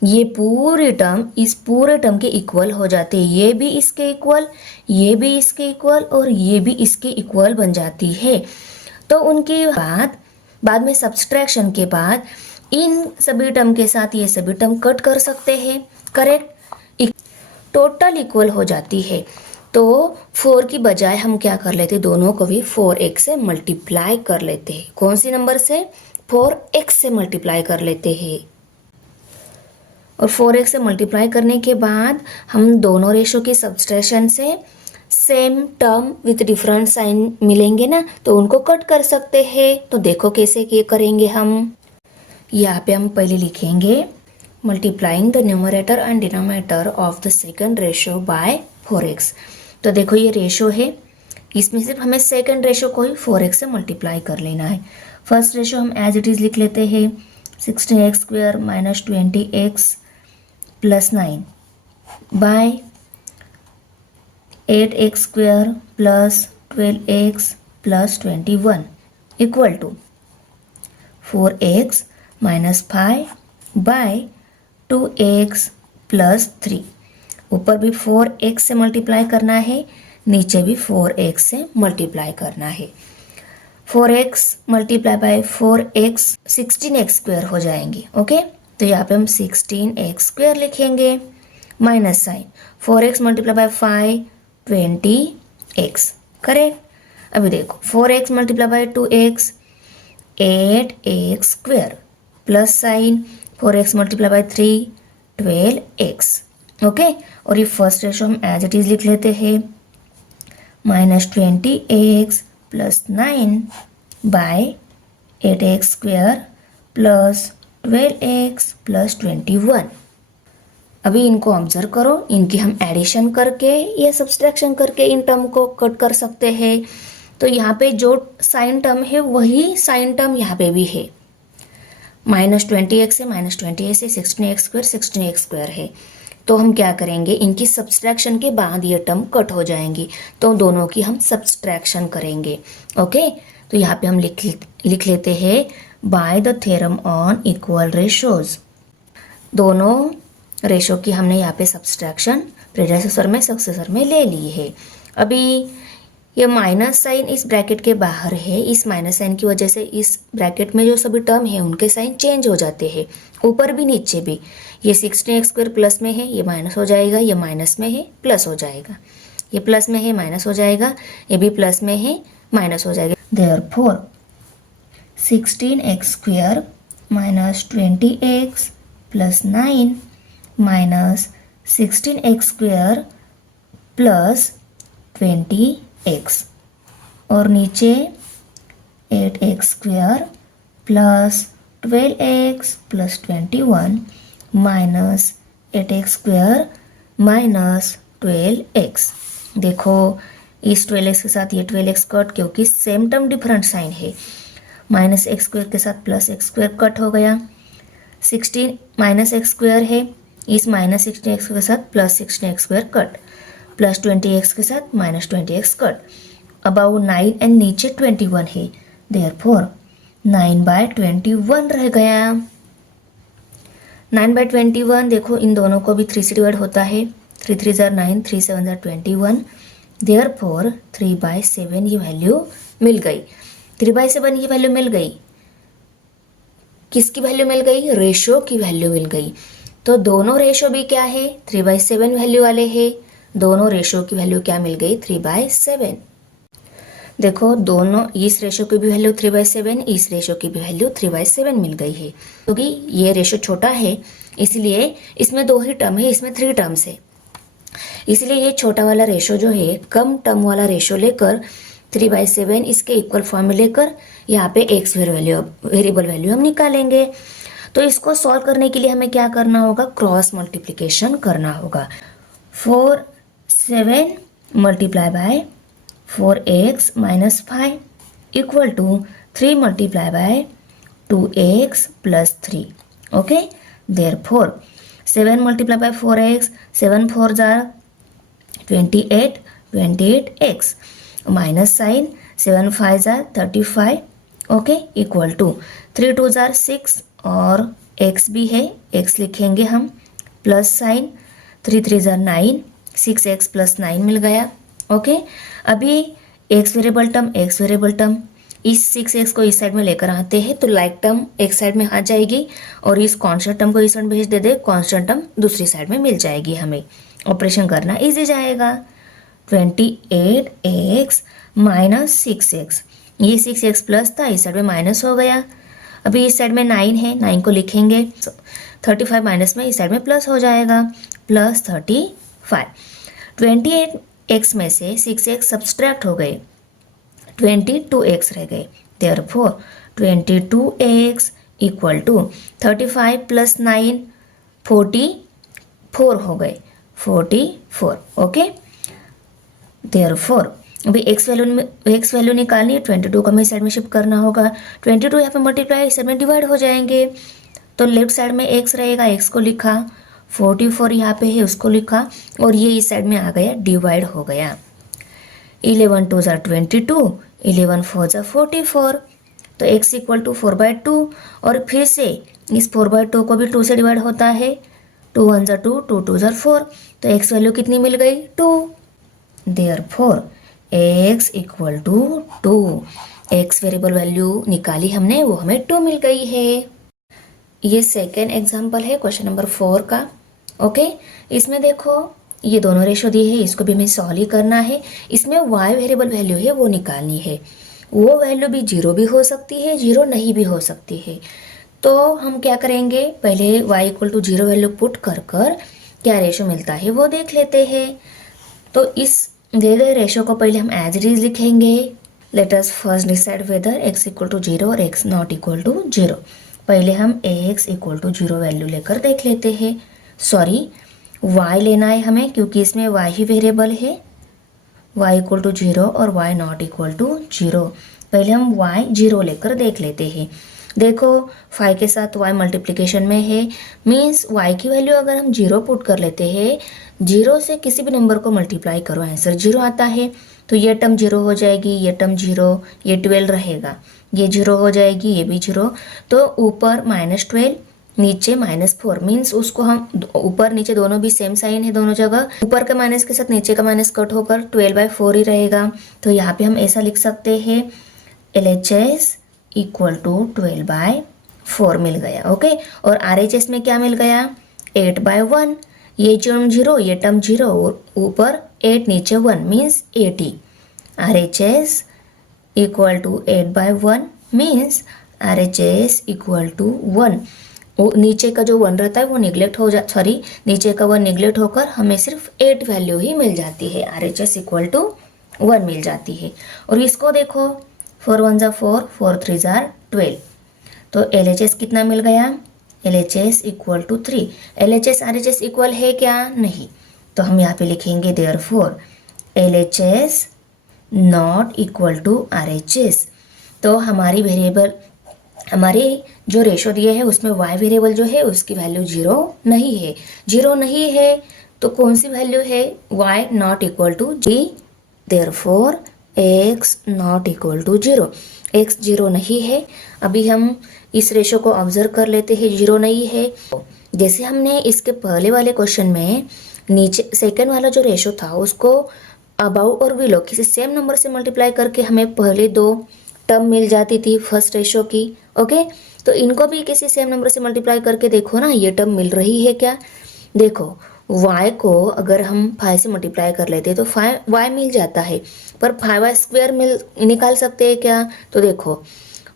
ये पूरी टर्म इस पूरे टर्म के इक्वल हो जाते हैं। ये भी इसके इक्वल, ये भी इसके इक्वल, और ये भी इसके इक्वल बन जाती है। तो उनके बाद में सब्सट्रैक्शन के बाद इन सभी टर्म के साथ ये सभी टर्म कट कर सकते हैं, करेक्ट, टोटल इक्वल हो जाती है। तो 4 की बजाय हम क्या कर लेते, दोनों को भी 4x से मल्टीप्लाई कर लेते हैं। कौन सी नंबर से? 4x से मल्टीप्लाई कर लेते हैं। और 4x से मल्टीप्लाई करने के बाद हम दोनों रेशो की सब्सट्रैक्शन से same term with different sign मिलेंगे ना, तो उनको कट कर सकते हैं। तो देखो कैसे ये करेंगे हम। यहाँ पे हम पहले लिखेंगे multiplying the numerator and denominator of the second ratio by 4x। तो देखो ये रेशो है, इसमें सिर्फ हमें सेकंड रेशो को ही 4x से मल्टीप्लाई कर लेना है। फर्स्ट रेशो हम एज इट इज़ लिख लेते हैं 16x² minus 20x plus 9 by 8x² plus 12x plus 21 equal to 4x minus 5 by 2x plus 3। ऊपर भी 4x से मल्टीप्लाई करना है, नीचे भी 4x से मल्टीप्लाई करना है। 4x multiply by 4x 16x² हो जाएंगे। ओके, तो यहाँ पे हम 16x² लिखेंगे minus sign 4x multiply by 5 20x। Correct. अभी देखो 4x multiply by 2x 8x² plus sign 4x multiply by 3 12x। Okay, और ये फर्स्ट रेशो हम एज इट इज लिख लेते हैं minus 20x plus 9 by 8x² plus 12x plus 21। अभी इनको ऑब्जर्व करो, इनकी हम एडिशन करके या सब्सट्रैक्शन करके इन टर्म को कट कर सकते हैं। तो यहाँ पे जो साइन टर्म है वही साइन टर्म यहाँ पे भी है। माइनस 20x से माइनस 20 से 16x² है। तो हम क्या करेंगे, इनकी सब्सट्रैक्शन के बाद ये टर्म कट हो जाएंगी, तो दोनों की हम सब्सट्रैक्शन करेंगे। ओके, तो यहाँ पे हम लिख लेते हैं by the theorem on equal ratios. दोनों रेशो की हमने यहाँ पे सब्सट्रैक्शन प्रेडेसेसर में सक्सेसर में ले ली है। अभी ये माइनस साइन इस ब्रैकेट के बाहर है, इस माइनस साइन की वजह से इस ब्रैकेट में जो सभी टर्म है उनके साइन चेंज हो जाते हैं, ऊपर भी नीचे भी। ये 16x² प्लस में है, ये माइनस हो जाएगा, ये माइनस में है प्लस हो जाएगा, ये प्लस में है माइनस हो जाएगा, ये भी प्लस में है माइनस हो जाएगा। Therefore 16x² minus 20x plus 9 minus 16x² plus 20x और नीचे 8x² plus 12x plus 21 minus 8x² minus 12x। देखो इस 12x के साथ ये 12x कट, क्योंकि सेम टर्म डिफरेंट साइन है। माइनस x² के साथ प्लस x² कट हो गया। 16 माइनस x² है, इस माइनस 16x के साथ plus 16x² cut, plus 20x के साथ minus 20x cut. About 9 and नीचे 21 है, देयरफॉर 9/21 रह गया। 9/21 देखो इन दोनों को भी 3 से डिवाइड होता है, 3 3 ज़ार 9, 3 7 ज़ार 21, देयरफॉर 3/7 ये वैल्यू मिल गई। 3/7 ये वैल्यू मिल गई, किसकी वैल्यू मिल गई? रेशो की वैल्यू मिल गई। तो दोनों रेशो भी क्या है? 3/7 वैल्यू वाले हैं। दोनों रेशो की वैल्यू क्या मिल गई? 3/7। देखो दोनों, इस रेशो की भी वैल्यू 3/7, इस रेशो की भी वैल्यू 3/7 मिल गई है, क्योंकि ये रेशो छोटा है इसलिए इसमें 2 ही टर्म है, इसमें 3 टर्म्स है। इसलिए ये छोटा वाला रेशो जो है, कम टर्म वाला रेशो लेकर 3/7 इसके इक्वल फॉर्म में लेकर यहाँ पे एक्स वेरिएबल वैल्यू हम निकालेंगे। तो इसको सॉल्व करने के लिए हमें क्या करना होगा? क्रॉस मल्टीप्लिकेशन करना होगा। 4/7 multiply by 4x minus 5 equal to 3 multiply by 2x plus 3। Okay, therefore 7 multiply by 4x, 7 4 ज़ार 28, 28x माइनस साइन 7 5 ज़ार 35। ओके, इक्वल टू 3 2 ज़ार 6 और x भी है, x लिखेंगे हम, प्लस साइन 3 3 ज़ार 9, 6x प्लस 9 मिल गया। ओके, अभी x वेरिएबल टर्म इस 6x को इस साइड में लेकर आते हैं तो लाइक टर्म एक साइड में आ जाएगी और इस कांस्टेंट टर्म को इस साइड भेज दे, कांस्टेंट टर्म दूसरी साइड में मिल जाएगी। हमें ऑपरेशन करना इजी जाएगा। 28x माइनस 6x, ये 6x प्लस था, इस साइड में माइनस हो गया। अभी इस साइड में 9 है, 9 को लिखेंगे 35 माइनस में इस साइड में प्लस हो जाएगा, प्लस 35। 28x में से 6x सब्सट्रैक्ट हो गए, 22x रह गए। Therefore 22x equal to 35 plus 9 44 हो गए, 44। ओके, देयरफॉर अभी x वैल्यू निकालनी है, 22 को हमें साइड में शिफ्ट करना होगा। 22 यहाँ पे मल्टीप्लाई इस साइड में डिवाइड हो जाएंगे, तो लेफ्ट साइड में x रहेगा, x को लिखा, 44 यहाँ पे है उसको लिखा, और ये इस साइड में आ गया, डिवाइड हो गया। 11 2 ज़ा 22, 11 4 ज़ा 44, तो x इक्वल टू 4/2, और फिर से इस 4/2 को भी 2 से डिवाइड होता है, 2 1 ज़ा 2, 2 2 ज़ा 4, तो x वैल्यू कितनी मिल गई, 2। Therefore x equal to 2, x variable value निकाली हमने, वो हमें 2 मिल गई है। ये सेकेंड एग्जाम्पल है क्वेश्चन नंबर 4 का। ओके, इसमें देखो ये दोनों रेशो दिए है, इसको भी हमें सॉल्व ही करना है। इसमें y वेरिएबल वैल्यू है वो निकालनी है, वो वैल्यू भी 0 भी हो सकती है, 0 नहीं भी हो सकती है। तो हम क्या करेंगे, पहले y equal to 0 value put कर क्या रेशो मिलता है वो देख लेते हैं। तो इस दिए गए रेशो को पहले हम एज इट इज लिखेंगे। Let us first decide whether x equal to 0 और x नॉट इक्वल टू 0। पहले हम ax इक्वल टू 0 वैल्यू लेकर देख लेते हैं। सॉरी, y लेना है हमें, क्योंकि इसमें y ही वेरिएबल है। y इक्वल टू 0 और y नॉट इक्वल टू 0। पहले हम y 0 लेकर देख लेते हैं। देखो 5 के साथ y मल्टीप्लिकेशन में है, मीन्स y की वैल्यू अगर हम 0 पुट कर लेते हैं, 0 से किसी भी नंबर को मल्टीप्लाई करो आंसर 0 आता है, तो ये टर्म 0 हो जाएगी, ये टर्म 0, ये 12 रहेगा, ये 0 हो जाएगी, ये भी 0। तो ऊपर -12 नीचे -4, मीन्स उसको हम ऊपर नीचे दोनों भी सेम साइन है, दोनों जगह ऊपर का माइनस के साथ नीचे का माइनस कट होकर 12/4 ही रहेगा। तो यहाँ पे हम ऐसा लिख सकते हैं, LHS इक्वल टू 12/4 मिल गया। ओके, और RHS में क्या मिल गया, 8/1, ये टर्म 0, ये टर्म 0, और ऊपर 8 नीचे 1 means 80। RHS equal to 8/1 means RHS equal to 1। नीचे का जो 1 रहता है वो निगलेक्ट हो जा, सॉरी नीचे का 1 निगलेक्ट होकर हमें सिर्फ 8 वैल्यू ही मिल जाती है, RHS इक्वल टू 1 मिल जाती है। और इसको देखो, 4 1 ज़ा 4, 4 3 ज़ा 12, तो LHS कितना मिल गया, LHS equal to 3। LHS RHS equal है क्या, नहीं, तो हम यहाँ पे लिखेंगे therefore LHS not equal to RHS। तो हमारी वेरिएबल, हमारे जो रेशो दिए है उसमें y वेरिएबल जो है उसकी वैल्यू 0 नहीं है, 0 नहीं है तो कौन सी वैल्यू है, y not equal to g। Therefore x not equal to 0, x 0 नहीं है। अभी हम इस रेशो को ऑब्जर्व कर लेते हैं, 0 नहीं है। जैसे हमने इसके पहले वाले क्वेश्चन में नीचे सेकंड वाला जो रेशो था उसको अबाउ और बिलो किसी सेम नंबर से मल्टीप्लाई करके हमें पहले 2 टर्म मिल जाती थी फर्स्ट रेशो की। ओके, तो इनको भी किसी सेम नंबर से मल्टीप्लाई करके देखो ना, ये टर्म मिल रही है क्या। देखो y को अगर हम 5 से मल्टीप्लाई कर लेते तो 5y मिल जाता है, पर 5y² निकाल सकते हैं क्या, तो देखो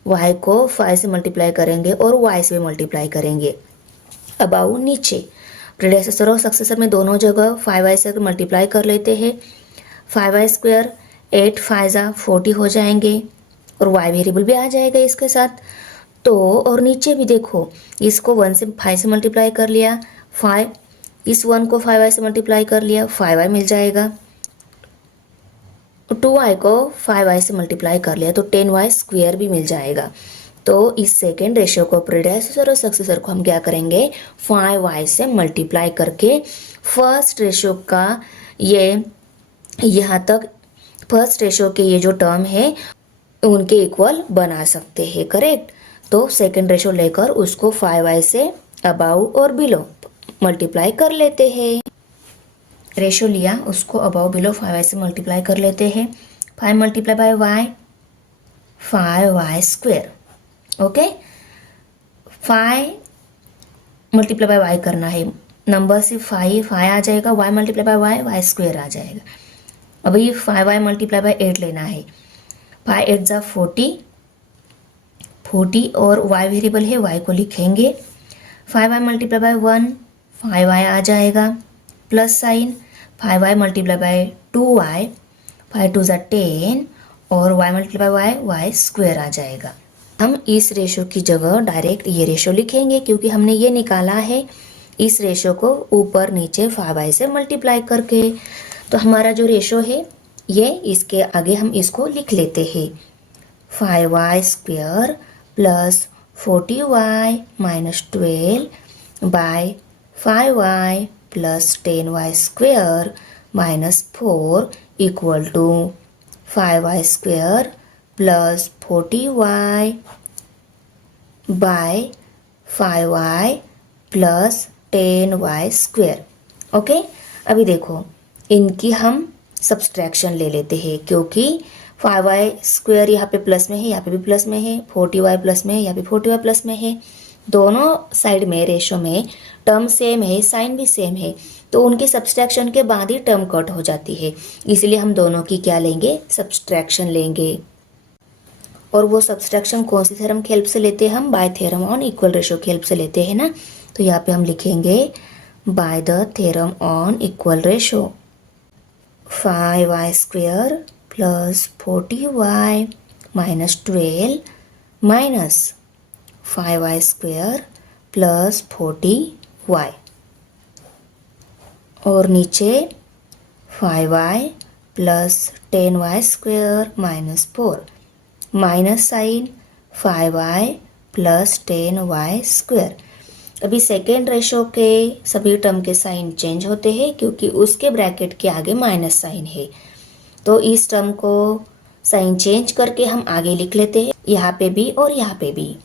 y को 5 से मल्टीप्लाई करेंगे और y से भी मल्टीप्लाई करेंगे, अबाउ नीचे, प्रीडेसेसर और सक्सेसर में दोनों जगह 5y से मल्टीप्लाई कर लेते हैं, 5y², 8 5 ज़ा 40 हो जाएंगे, और y वेरिएबल भी आ जाएगा इसके साथ। तो और नीचे भी देखो, इसको 1 से 5 से मल्टीप्लाई कर लिया, 5, इस 1 को 5y से मल्टीप्लाई कर लिया, 5y मिल जाएगा, 2y को 5y से मल्टीप्लाई कर लिया तो 10y² भी मिल जाएगा। तो इस सेकेंड रेशियो को, प्रीडेसेसर और सक्सेसर को हम क्या करेंगे, 5y से मल्टीप्लाई करके फर्स्ट रेशियो का ये यहाँ तक फर्स्ट रेशियो के ये जो टर्म है उनके इक्वल बना सकते हैं, करेक्ट। तो सेकेंड रेशियो लेकर उसको 5y से अबाउ और बिलो मल्टीप्लाई कर लेते हैं। रेशियो लिया, उसको अबाउ बिलो 5y से मल्टीप्लाई कर लेते हैं, 5 multiply by y, 5y²। Okay, 5 multiply by y करना है, नंबर सिर्फ 5 आ जाएगा, y multiply by y, y² आ जाएगा। अभी 5y मल्टीप्लाई बाय 8 लेना है। 5 8 जा 40 और y वेरिएबल है, y को लिखेंगे 5y मल्टीप्लाई बाय 1 5y आ जाएगा plus sign 5y multiply by 2y 5 2 जा 10 और y multiply by y square आ जाएगा। हम इस रेशो की जगह डायरेक्ट ये रेशो लिखेंगे क्योंकि हमने ये निकाला है इस रेशो को ऊपर नीचे 5y से मल्टीप्लाई करके। तो हमारा जो रेशो है ये इसके आगे हम इसको लिख लेते हैं 5y square plus 40y minus 12 by 5y plus 10y square minus 4 equal to 5y square plus 40y by 5y plus 10y square. Okay, अभी देखो इनकी हम सब्सट्रैक्शन ले लेते हैं क्योंकि 5y स्क्वायर यहाँ पे प्लस में है, यहाँ पे भी प्लस में है, 40y प्लस में है, यहाँ पे 40y प्लस में है। दोनों साइड में रेशो में टर्म सेम है, साइन भी सेम है, तो उनके सब्सट्रैक्शन के बाद ही टर्म कट हो जाती है। इसलिए हम दोनों की क्या लेंगे, सब्सट्रैक्शन लेंगे। और वो सब्सट्रैक्शन कौन सी थ्योरम की हेल्प से लेते हैं हम, by theorem on equal ratio की हेल्प से लेते हैं ना। तो यहाँ पे हम लिखेंगे by the theorem on equal ratio 5y square plus 40y minus 12 minus 5y square plus 40y और नीचे 5y plus 10y square minus 4 minus sign 5y plus 10y square. अभी सेकेंड रेशो के सभी टर्म के साइन चेंज होते हैं क्योंकि उसके ब्रैकेट के आगे माइनस साइन है। तो इस टर्म को साइन चेंज करके हम आगे लिख लेते हैं, यहाँ पे भी और यहाँ पे भी।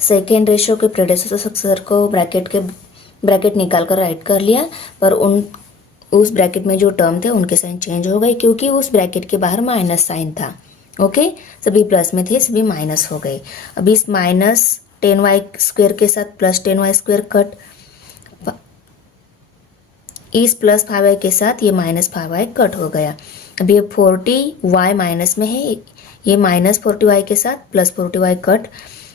सेकेंड रेशो के प्रेडेसेसर को ब्रैकेट निकाल कर राइट कर लिया, पर उस ब्रैकेट में जो टर्म थे उनके साइन चेंज हो गए क्योंकि उस ब्रैकेट के बाहर माइनस साइन था। ओके, सभी प्लस में थे, सभी माइनस हो गए। अभी इस माइनस 10y स्क्वायर के साथ प्लस 10y स्क्वायर कट, इस प्लस 5y के साथ ये माइनस 5y कट हो गया। अभी ये 40y माइनस में है, ये माइनस 40y के साथ plus 40y cut,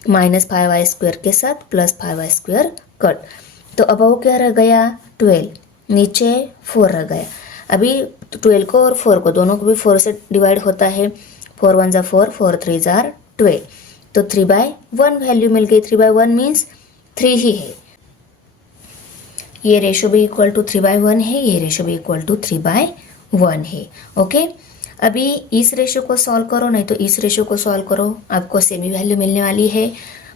minus 5y square के साथ प्लस 5y स्क्वायर कट। तो अब वो क्या रह गया, 12, नीचे 4 रह गया। अभी 12 को और 4 को दोनों को भी 4 से डिवाइड होता है, 4 1 जा 4, 4 3 जा 12, तो 3/1 वैल्यू मिल गई। 3/1 मीन्स 3 ही है। ये रेशो भी इक्वल टू 3/1 है, ये रेशो भी इक्वल टू 3/1 है। ओके, अभी इस रेशो को सॉल्व करो, नहीं तो इस रेशो को सॉल्व करो, आपको सेमी वैल्यू मिलने वाली है।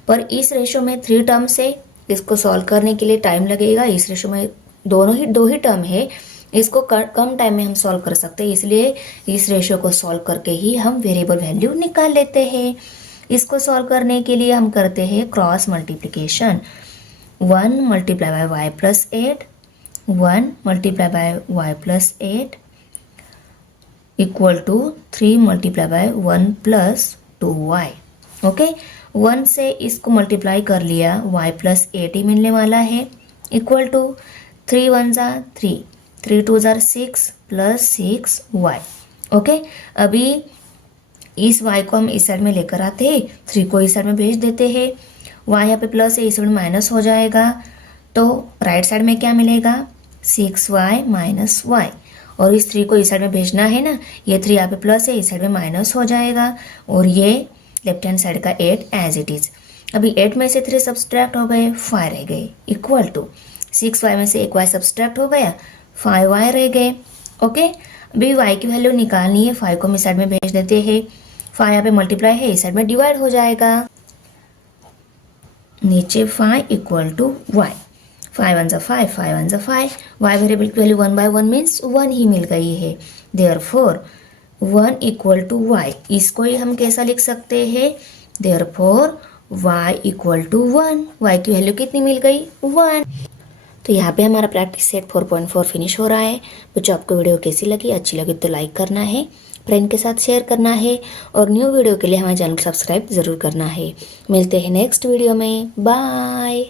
पर इस रेशो में 3 टर्म्स है, इसको सॉल्व करने के लिए टाइम लगेगा। इस रेशो में दो ही टर्म है, इसको कम टाइम में हम सॉल्व कर सकते हैं, इसलिए इस रेशो को सॉल्व करके ही हम वेरिएबल वैल्यू निकाल लेते हैं। इसको सॉल्व करने के लिए हम करते हैं cross multiplication. 1 multiply by y plus 8, 1 multiply by y plus 8 equal to 3 multiply by 1 plus 2y। Okay, 1 से इसको मल्टीप्लाई कर लिया, y प्लस 8 ही मिलने वाला है, इक्वल टू 3 1 जा 3, 3 2 जा 6 प्लस 6y। ओके, अभी इस y को हम इस साइड में लेकर आते हैं, 3 को इस साइड में भेज देते हैं, y यहाँ पे प्लस है, इस साइड में माइनस हो जाएगा, तो राइट साइड में क्या मिलेगा, 6y माइनस y। और इस 3 को इस साइड में भेजना है ना, ये 3 यहाँ पे प्लस है, इस साइड में माइनस हो जाएगा, और ये लेफ्ट हैंड साइड का 8 एज इट इज। अभी 8 में से 3 सब्सट्रैक्ट हो गए, 5 रह गए, इक्वल टू 6y में से एक y सब्सट्रैक्ट हो गया, 5y रह गए। ओके, अभी y की वैल्यू निकालनी है, 5 को हम इस साइड में भेज देते हैं, 5 यहाँ पे मल्टीप्लाई है, इस साइड में डिवाइड हो जाएगा, नीचे 5 इक्वल टू y, 5 1 जा 5, 5 1 जा 5, y वेरिएबल की वैल्यू 1/1 मीन्स 1 ही मिल गई है, देयरफॉर 1 इक्वल टू y। इसको ही हम कैसा लिख सकते हैं, therefore y equal to 1, y की वैल्यू कितनी मिल गई, 1। तो यहाँ पे हमारा प्रैक्टिस सेट 4.4 फिनिश हो रहा है। बच्चों, आपको वीडियो कैसी लगी, अच्छी लगी तो लाइक करना है, फ्रेंड के साथ शेयर करना है, और न्यू वीडियो के लिए हमारे चैनल को सब्सक्राइब ज़रूर करना है। मिलते हैं नेक्स्ट वीडियो में, बाय।